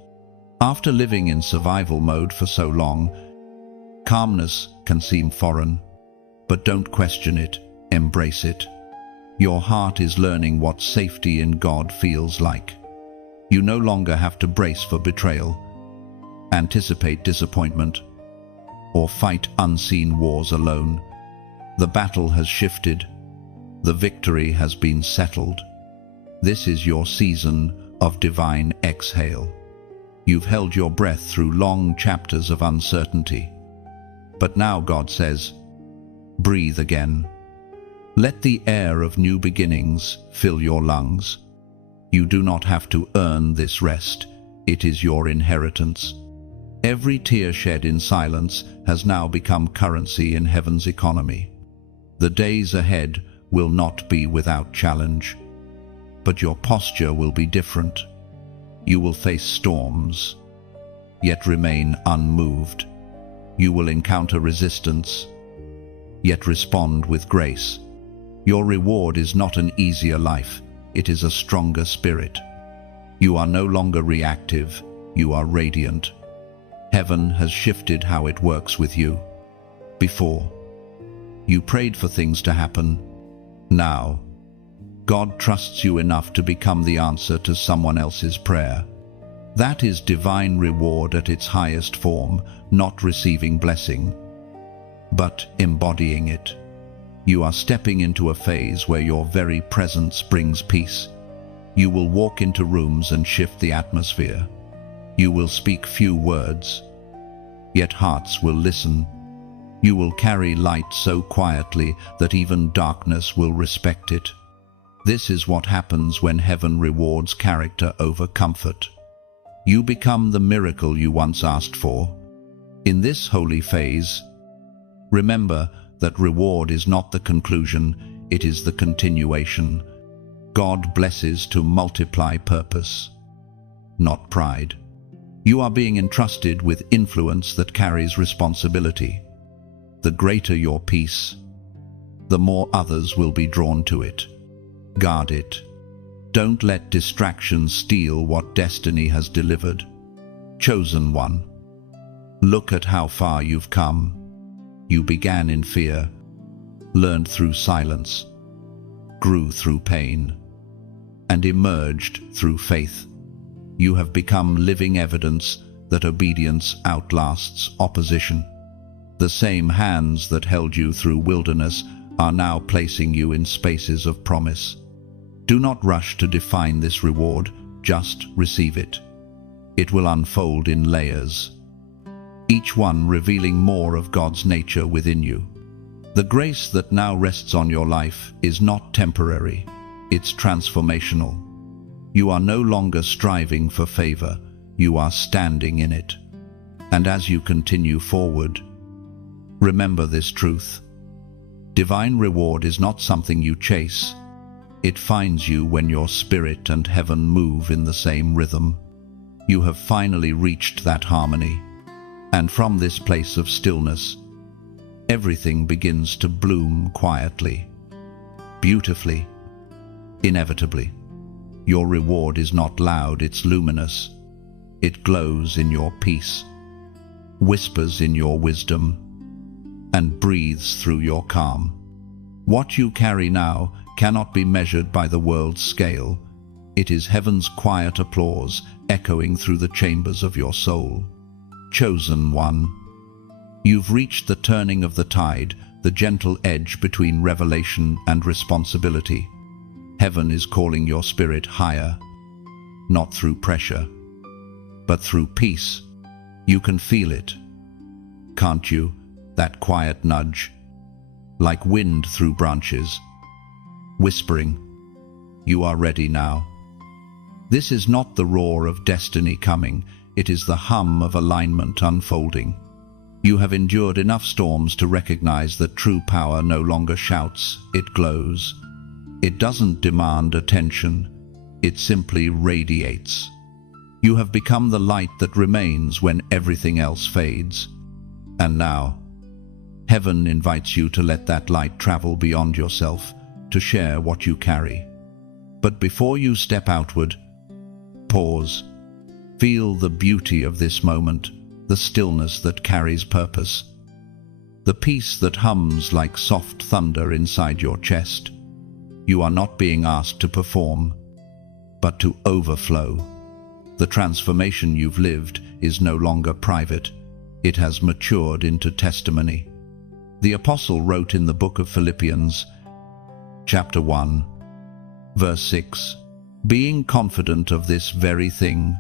After living in survival mode for so long, calmness can seem foreign, but don't question it, embrace it. Your heart is learning what safety in God feels like. You no longer have to brace for betrayal, anticipate disappointment, or fight unseen wars alone. The battle has shifted. The victory has been settled. This is your season of divine exhale. You've held your breath through long chapters of uncertainty. But now God says, breathe again. Let the air of new beginnings fill your lungs. You do not have to earn this rest. It is your inheritance. Every tear shed in silence has now become currency in heaven's economy. The days ahead will not be without challenge, but your posture will be different. You will face storms, yet remain unmoved. You will encounter resistance, yet respond with grace. Your reward is not an easier life, it is a stronger spirit. You are no longer reactive, you are radiant. Heaven has shifted how it works with you. Before, you prayed for things to happen. Now, God trusts you enough to become the answer to someone else's prayer. That is divine reward at its highest form, not receiving blessing, but embodying it. You are stepping into a phase where your very presence brings peace. You will walk into rooms and shift the atmosphere. You will speak few words, yet hearts will listen. You will carry light so quietly that even darkness will respect it. This is what happens when heaven rewards character over comfort. You become the miracle you once asked for. In this holy phase, remember that reward is not the conclusion, it is the continuation. God blesses to multiply purpose, not pride. You are being entrusted with influence that carries responsibility. The greater your peace, the more others will be drawn to it. Guard it. Don't let distractions steal what destiny has delivered. Chosen one, look at how far you've come. You began in fear, learned through silence, grew through pain, and emerged through faith. You have become living evidence that obedience outlasts opposition. The same hands that held you through wilderness are now placing you in spaces of promise. Do not rush to define this reward, just receive it. It will unfold in layers, each one revealing more of God's nature within you. The grace that now rests on your life is not temporary, it's transformational. You are no longer striving for favor, you are standing in it. And as you continue forward, remember this truth. Divine reward is not something you chase. It finds you when your spirit and heaven move in the same rhythm. You have finally reached that harmony. And from this place of stillness, everything begins to bloom quietly, beautifully, inevitably. Your reward is not loud, it's luminous. It glows in your peace, whispers in your wisdom, and breathes through your calm. What you carry now cannot be measured by the world's scale. It is heaven's quiet applause echoing through the chambers of your soul. Chosen one, you've reached the turning of the tide, the gentle edge between revelation and responsibility. Heaven is calling your spirit higher, not through pressure, but through peace. You can feel it, can't you? That quiet nudge, like wind through branches, whispering, you are ready now. This is not the roar of destiny coming, it is the hum of alignment unfolding. You have endured enough storms to recognize that true power no longer shouts, it glows. It doesn't demand attention, it simply radiates. You have become the light that remains when everything else fades. And now, heaven invites you to let that light travel beyond yourself, to share what you carry. But before you step outward, pause. Feel the beauty of this moment, the stillness that carries purpose, the peace that hums like soft thunder inside your chest. You are not being asked to perform, but to overflow. The transformation you've lived is no longer private. It has matured into testimony. The apostle wrote in the book of Philippians, chapter 1, verse 6, being confident of this very thing,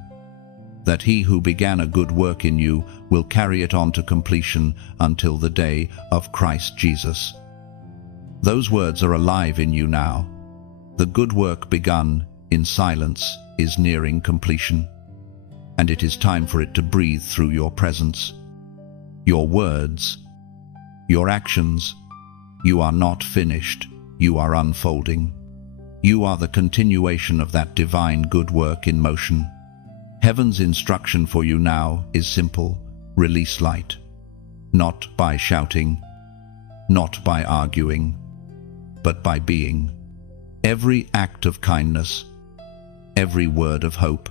that he who began a good work in you will carry it on to completion until the day of Christ Jesus. Those words are alive in you now. The good work begun in silence is nearing completion, and it is time for it to breathe through your presence. Your words, your actions, you are not finished, you are unfolding. You are the continuation of that divine good work in motion. Heaven's instruction for you now is simple: release light. Not by shouting, not by arguing, but by being. Every act of kindness, every word of hope,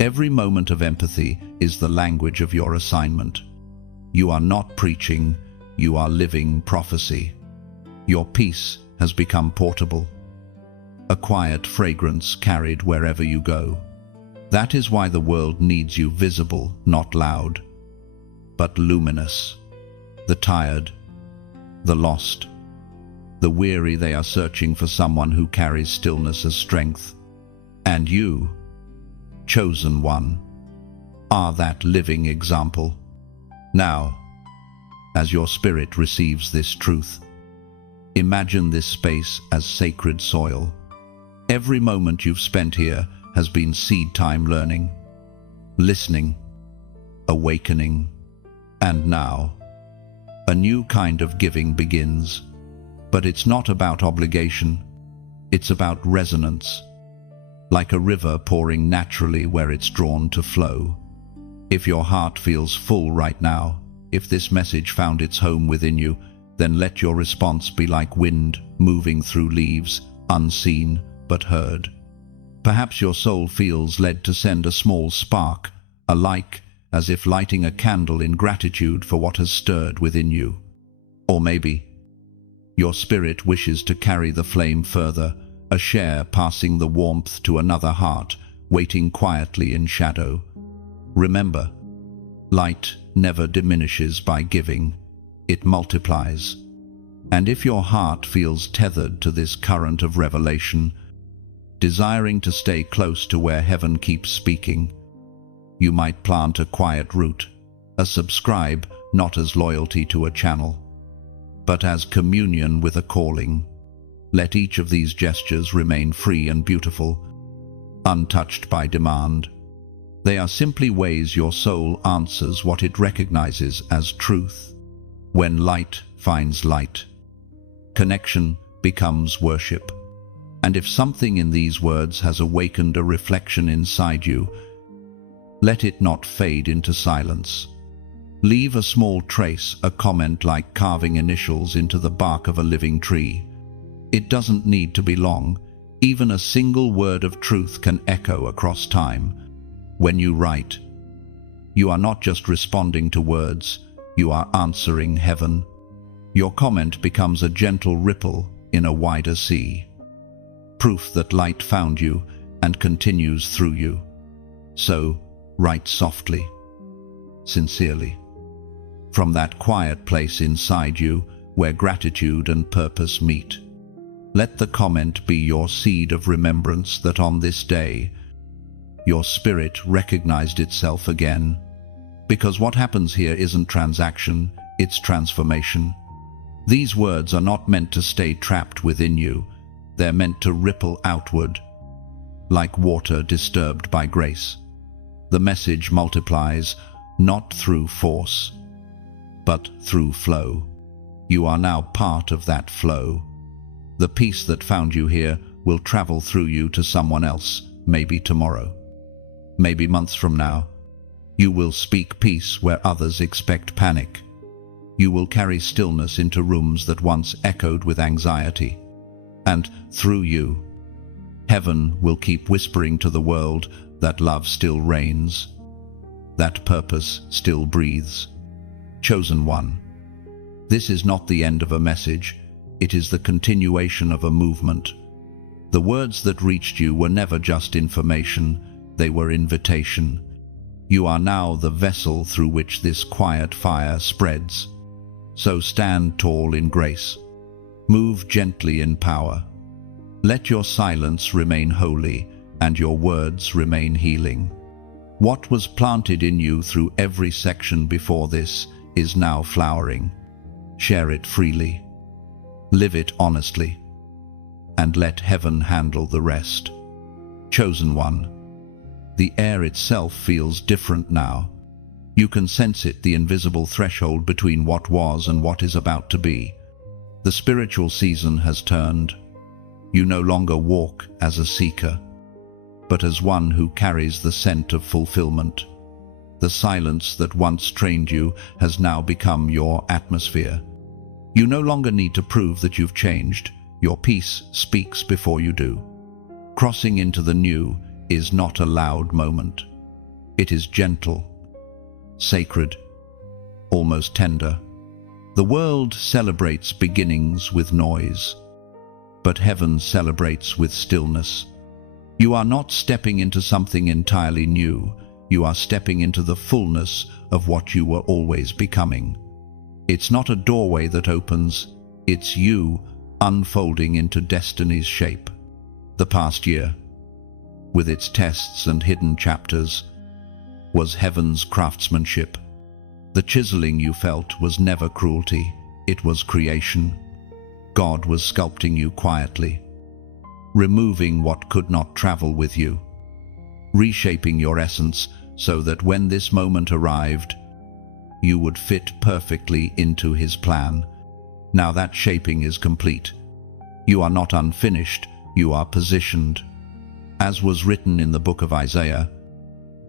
every moment of empathy is the language of your assignment. You are not preaching, you are living prophecy. Your peace has become portable, a quiet fragrance carried wherever you go. That is why the world needs you visible, not loud, but luminous. The tired, the lost, the weary, they are searching for someone who carries stillness as strength. And you, chosen one, are that living example. Now, as your spirit receives this truth, imagine this space as sacred soil. Every moment you've spent here has been seed time, learning, listening, awakening, and now, a new kind of giving begins. But it's not about obligation, it's about resonance, like a river pouring naturally where it's drawn to flow. If your heart feels full right now, if this message found its home within you, then let your response be like wind moving through leaves, unseen but heard. Perhaps your soul feels led to send a small spark, a like, as if lighting a candle in gratitude for what has stirred within you. Or maybe your spirit wishes to carry the flame further, a share passing the warmth to another heart, waiting quietly in shadow. Remember, light never diminishes by giving, it multiplies. And if your heart feels tethered to this current of revelation, desiring to stay close to where heaven keeps speaking, you might plant a quiet root, a subscribe, not as loyalty to a channel, but as communion with a calling. Let each of these gestures remain free and beautiful, untouched by demand. They are simply ways your soul answers what it recognizes as truth. When light finds light, connection becomes worship. And if something in these words has awakened a reflection inside you, let it not fade into silence. Leave a small trace, a comment like carving initials into the bark of a living tree. It doesn't need to be long. Even a single word of truth can echo across time. When you write, you are not just responding to words, you are answering heaven. Your comment becomes a gentle ripple in a wider sea, proof that light found you and continues through you. So, write softly, sincerely, from that quiet place inside you where gratitude and purpose meet. Let the comment be your seed of remembrance that on this day, your spirit recognized itself again. Because what happens here isn't transaction, it's transformation. These words are not meant to stay trapped within you. They're meant to ripple outward, like water disturbed by grace. The message multiplies, not through force, but through flow. You are now part of that flow. The peace that found you here will travel through you to someone else, maybe tomorrow, maybe months from now. You will speak peace where others expect panic. You will carry stillness into rooms that once echoed with anxiety. And through you, heaven will keep whispering to the world that love still reigns, that purpose still breathes. Chosen one, this is not the end of a message, it is the continuation of a movement. The words that reached you were never just information, they were invitation. You are now the vessel through which this quiet fire spreads. So stand tall in grace. Move gently in power. Let your silence remain holy and your words remain healing. What was planted in you through every section before this is now flowering. Share it freely. Live it honestly. And let heaven handle the rest. Chosen one. The air itself feels different now. You can sense it, the invisible threshold between what was and what is about to be. The spiritual season has turned. You no longer walk as a seeker, but as one who carries the scent of fulfillment. The silence that once trained you has now become your atmosphere. You no longer need to prove that you've changed. Your peace speaks before you do. Crossing into the new is not a loud moment. It is gentle, sacred, almost tender. The world celebrates beginnings with noise, but heaven celebrates with stillness. You are not stepping into something entirely new. You are stepping into the fullness of what you were always becoming. It's not a doorway that opens, it's you unfolding into destiny's shape. The past year, with its tests and hidden chapters, was heaven's craftsmanship. The chiseling you felt was never cruelty, it was creation. God was sculpting you quietly, removing what could not travel with you, reshaping your essence so that when this moment arrived, you would fit perfectly into his plan. Now that shaping is complete. You are not unfinished, you are positioned. As was written in the book of Isaiah,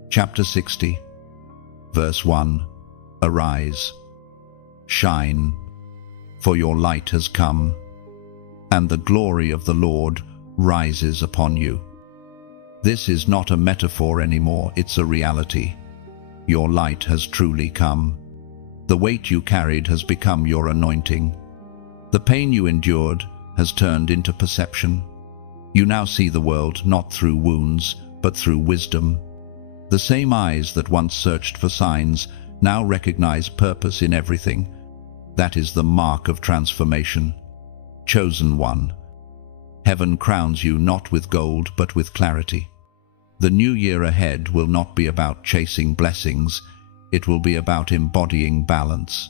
chapter 60, verse 1, "Arise, shine, for your light has come, and the glory of the Lord rises upon you." This is not a metaphor anymore, it's a reality. Your light has truly come. The weight you carried has become your anointing. The pain you endured has turned into perception. You now see the world not through wounds, but through wisdom. The same eyes that once searched for signs now recognize purpose in everything. That is the mark of transformation. Chosen one. Heaven crowns you not with gold, but with clarity. The new year ahead will not be about chasing blessings, it will be about embodying balance.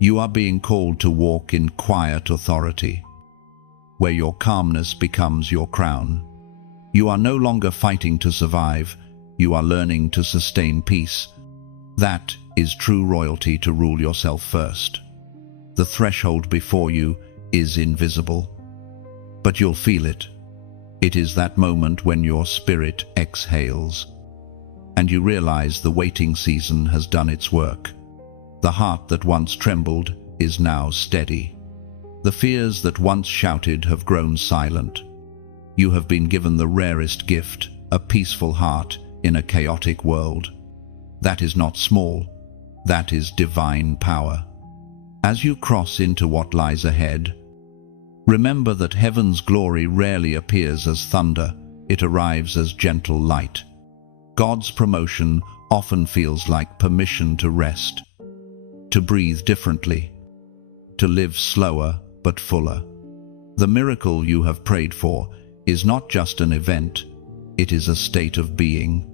You are being called to walk in quiet authority, where your calmness becomes your crown. You are no longer fighting to survive, you are learning to sustain peace. That is true royalty, to rule yourself first. The threshold before you is invisible, but you'll feel it. It is that moment when your spirit exhales, and you realize the waiting season has done its work. The heart that once trembled is now steady. The fears that once shouted have grown silent. You have been given the rarest gift, a peaceful heart in a chaotic world. That is not small, that is divine power. As you cross into what lies ahead, remember that heaven's glory rarely appears as thunder, it arrives as gentle light. God's promotion often feels like permission to rest, to breathe differently, to live slower but fuller. The miracle you have prayed for is not just an event, it is a state of being.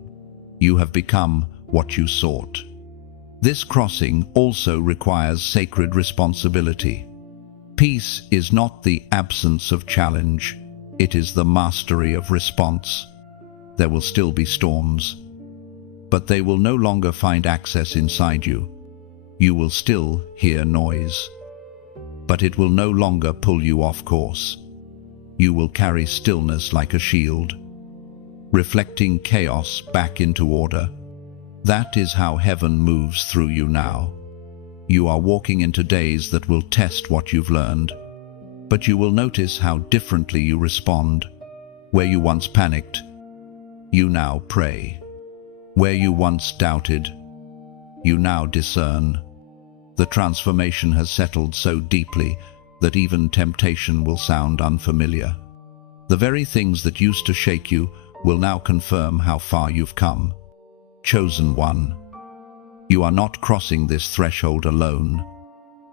You have become what you sought. This crossing also requires sacred responsibility. Peace is not the absence of challenge, it is the mastery of response. There will still be storms, but they will no longer find access inside you. You will still hear noise, but it will no longer pull you off course. You will carry stillness like a shield, reflecting chaos back into order. That is how heaven moves through you now. You are walking into days that will test what you've learned, but you will notice how differently you respond. Where you once panicked, you now pray. Where you once doubted, you now discern. The transformation has settled so deeply that even temptation will sound unfamiliar. The very things that used to shake you will now confirm how far you've come. Chosen one. You are not crossing this threshold alone.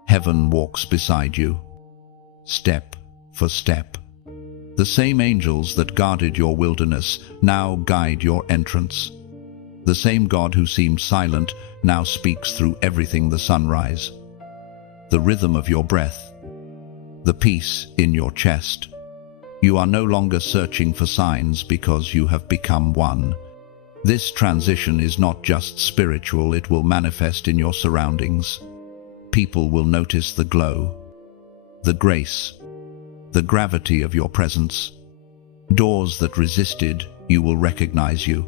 Heaven walks beside you, step for step. The same angels that guarded your wilderness now guide your entrance. The same God who seemed silent now speaks through everything: the sunrise, the rhythm of your breath, the peace in your chest, You are no longer searching for signs because you have become one. This transition is not just spiritual, it will manifest in your surroundings. People will notice the glow, the grace, the gravity of your presence. Doors that resisted you will recognize you.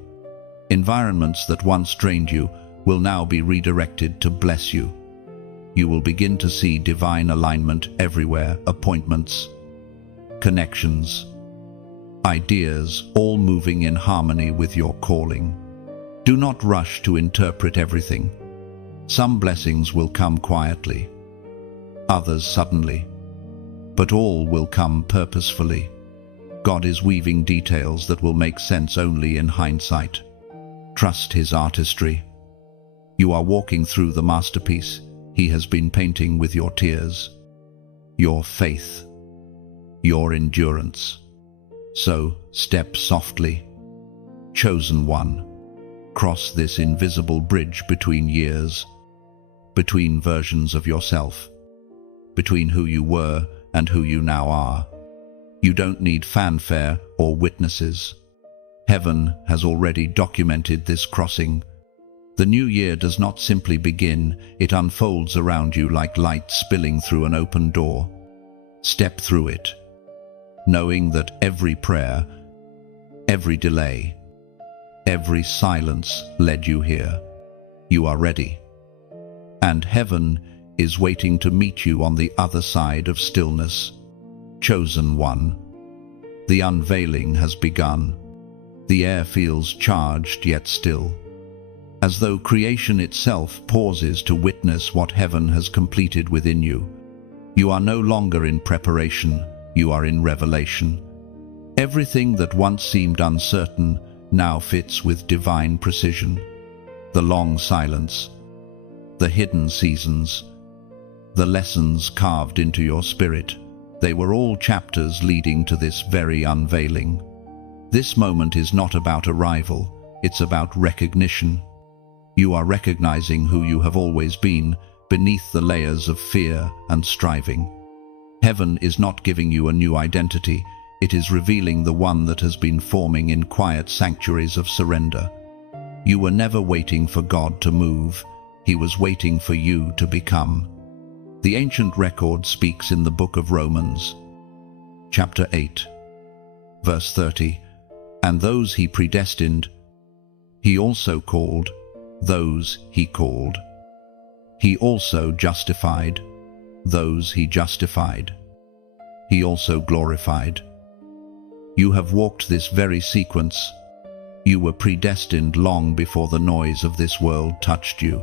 Environments that once drained you will now be redirected to bless you. You will begin to see divine alignment everywhere, appointments, connections, ideas, all moving in harmony with your calling. Do not rush to interpret everything. Some blessings will come quietly, others suddenly, but all will come purposefully. God is weaving details that will make sense only in hindsight. Trust His artistry. You are walking through the masterpiece He has been painting with your tears, your faith, your endurance. So, step softly. Chosen one, cross this invisible bridge between years, between versions of yourself, between who you were and who you now are. You don't need fanfare or witnesses. Heaven has already documented this crossing. The new year does not simply begin, it unfolds around you like light spilling through an open door. Step through it, knowing that every prayer, every delay, every silence led you here. You are ready. And heaven is waiting to meet you on the other side of stillness. Chosen one. The unveiling has begun. The air feels charged yet still, as though creation itself pauses to witness what heaven has completed within you. You are no longer in preparation, you are in revelation. Everything that once seemed uncertain now fits with divine precision. The long silence, the hidden seasons, the lessons carved into your spirit, they were all chapters leading to this very unveiling. This moment is not about arrival, it's about recognition. You are recognizing who you have always been, beneath the layers of fear and striving. Heaven is not giving you a new identity, it is revealing the one that has been forming in quiet sanctuaries of surrender. You were never waiting for God to move, He was waiting for you to become. The ancient record speaks in the book of Romans, chapter 8, verse 30, and those He predestined, He also called. Those He called, He also justified. Those He justified, He also glorified. You have walked this very sequence. You were predestined long before the noise of this world touched you.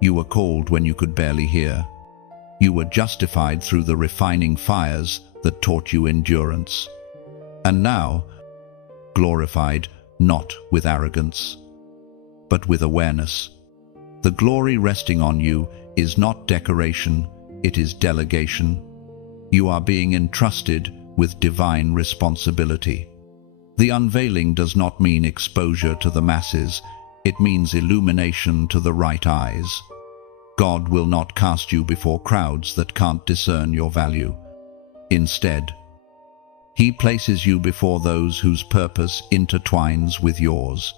You were called when you could barely hear. You were justified through the refining fires that taught you endurance. And now, glorified not with arrogance, but with awareness. The glory resting on you is not decoration, it is delegation. You are being entrusted with divine responsibility. The unveiling does not mean exposure to the masses, it means illumination to the right eyes. God will not cast you before crowds that can't discern your value. Instead, He places you before those whose purpose intertwines with yours.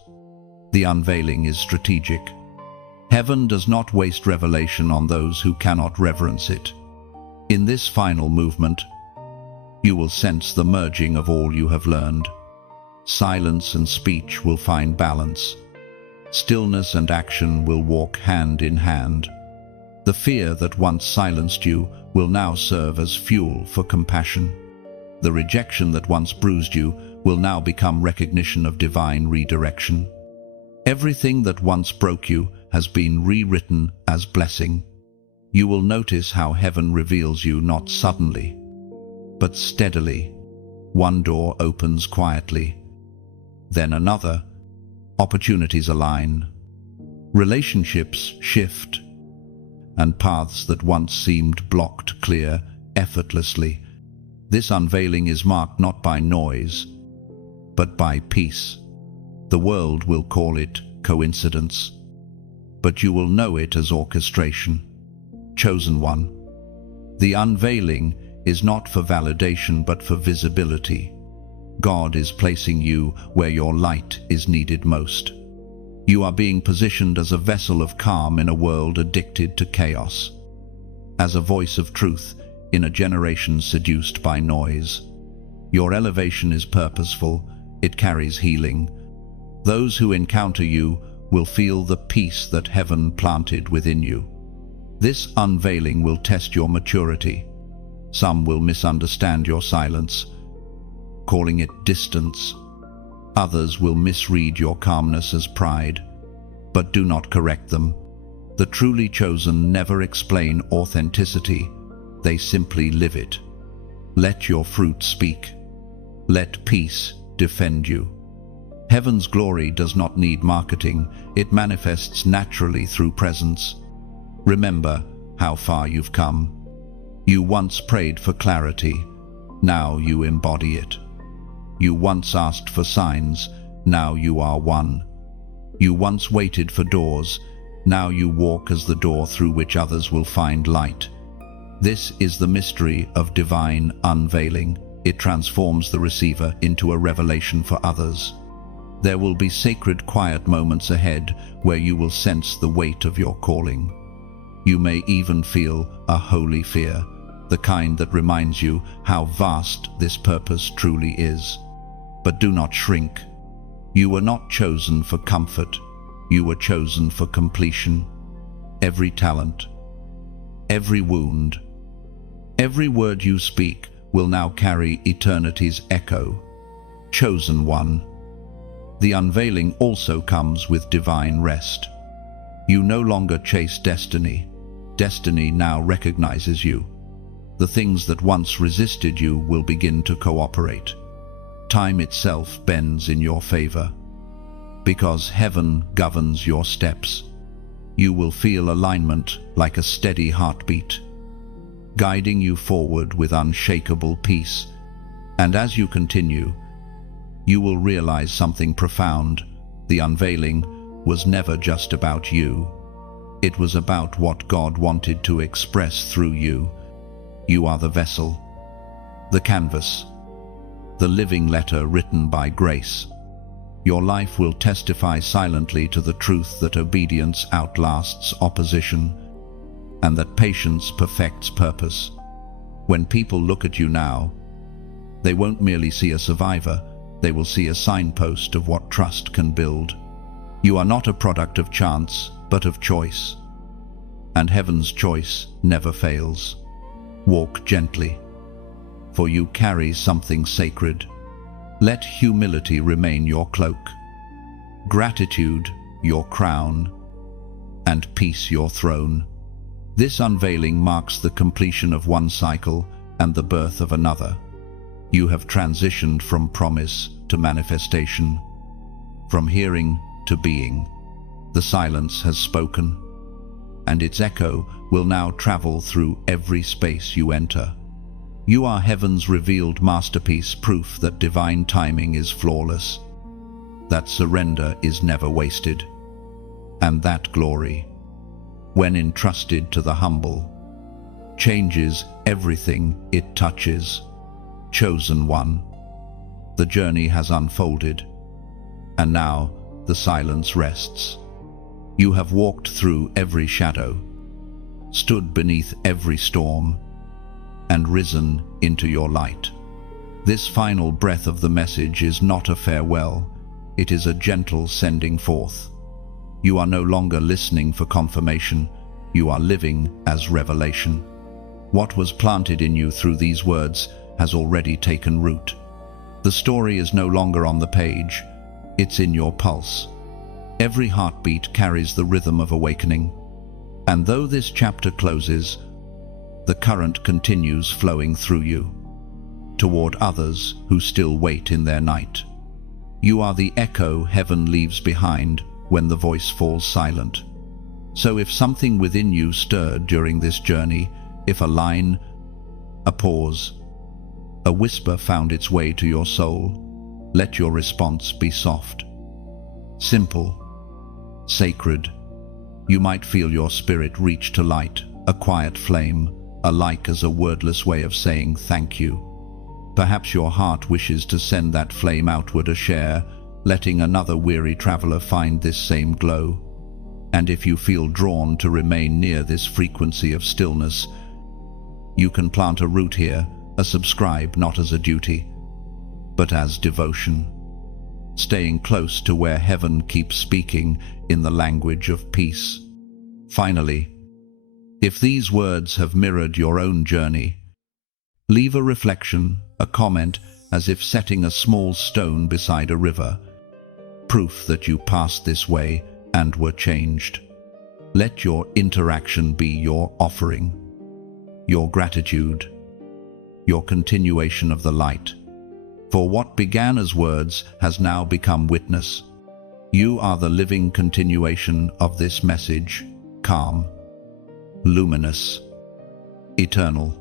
The unveiling is strategic. Heaven does not waste revelation on those who cannot reverence it. In this final movement, you will sense the merging of all you have learned. Silence and speech will find balance. Stillness and action will walk hand in hand. The fear that once silenced you will now serve as fuel for compassion. The rejection that once bruised you will now become recognition of divine redirection. Everything that once broke you has been rewritten as blessing. You will notice how heaven reveals you not suddenly, but steadily. One door opens quietly, then another. Opportunities align, relationships shift, and paths that once seemed blocked clear effortlessly. This unveiling is marked not by noise, but by peace. The world will call it coincidence, but you will know it as orchestration. Chosen one. The unveiling is not for validation but for visibility. God is placing you where your light is needed most. You are being positioned as a vessel of calm in a world addicted to chaos, as a voice of truth in a generation seduced by noise. Your elevation is purposeful, it carries healing. Those who encounter you will feel the peace that heaven planted within you. This unveiling will test your maturity. Some will misunderstand your silence, calling it distance. Others will misread your calmness as pride. But do not correct them. The truly chosen never explain authenticity, they simply live it. Let your fruit speak. Let peace defend you. Heaven's glory does not need marketing, it manifests naturally through presence. Remember how far you've come. You once prayed for clarity, now you embody it. You once asked for signs, now you are one. You once waited for doors, now you walk as the door through which others will find light. This is the mystery of divine unveiling. It transforms the receiver into a revelation for others. There will be sacred quiet moments ahead where you will sense the weight of your calling. You may even feel a holy fear, the kind that reminds you how vast this purpose truly is. But do not shrink. You were not chosen for comfort, you were chosen for completion. Every talent, every wound, every word you speak will now carry eternity's echo. Chosen one. The unveiling also comes with divine rest. You no longer chase destiny. Destiny now recognizes you. The things that once resisted you will begin to cooperate. Time itself bends in your favor. Because heaven governs your steps, you will feel alignment like a steady heartbeat, guiding you forward with unshakable peace. And as you continue, you will realize something profound. The unveiling was never just about you. It was about what God wanted to express through you. You are the vessel, the canvas, the living letter written by grace. Your life will testify silently to the truth that obedience outlasts opposition, and that patience perfects purpose. When people look at you now, they won't merely see a survivor, they will see a signpost of what trust can build. You are not a product of chance, but of choice. And heaven's choice never fails. Walk gently, for you carry something sacred. Let humility remain your cloak, gratitude your crown, and peace your throne. This unveiling marks the completion of one cycle and the birth of another. You have transitioned from promise to manifestation, from hearing to being. The silence has spoken, and its echo will now travel through every space you enter. You are heaven's revealed masterpiece, proof that divine timing is flawless, that surrender is never wasted, and that glory, when entrusted to the humble, changes everything it touches. Chosen one. The journey has unfolded, and now the silence rests. You have walked through every shadow, stood beneath every storm, and risen into your light. This final breath of the message is not a farewell, it is a gentle sending forth. You are no longer listening for confirmation, you are living as revelation. What was planted in you through these words has already taken root. The story is no longer on the page, it's in your pulse. Every heartbeat carries the rhythm of awakening. And though this chapter closes, the current continues flowing through you, toward others who still wait in their night. You are the echo heaven leaves behind when the voice falls silent. So if something within you stirred during this journey, if a line, a pause, a whisper found its way to your soul, let your response be soft, simple, sacred. You might feel your spirit reach to light, a quiet flame, alike as a wordless way of saying thank you. Perhaps your heart wishes to send that flame outward a share, letting another weary traveler find this same glow. And if you feel drawn to remain near this frequency of stillness, you can plant a root here, a subscribe not as a duty, but as devotion, staying close to where heaven keeps speaking in the language of peace. Finally, if these words have mirrored your own journey, leave a reflection, a comment, as if setting a small stone beside a river, proof that you passed this way and were changed. Let your interaction be your offering, your gratitude, your continuation of the light. For what began as words has now become witness. You are the living continuation of this message, calm, luminous, eternal.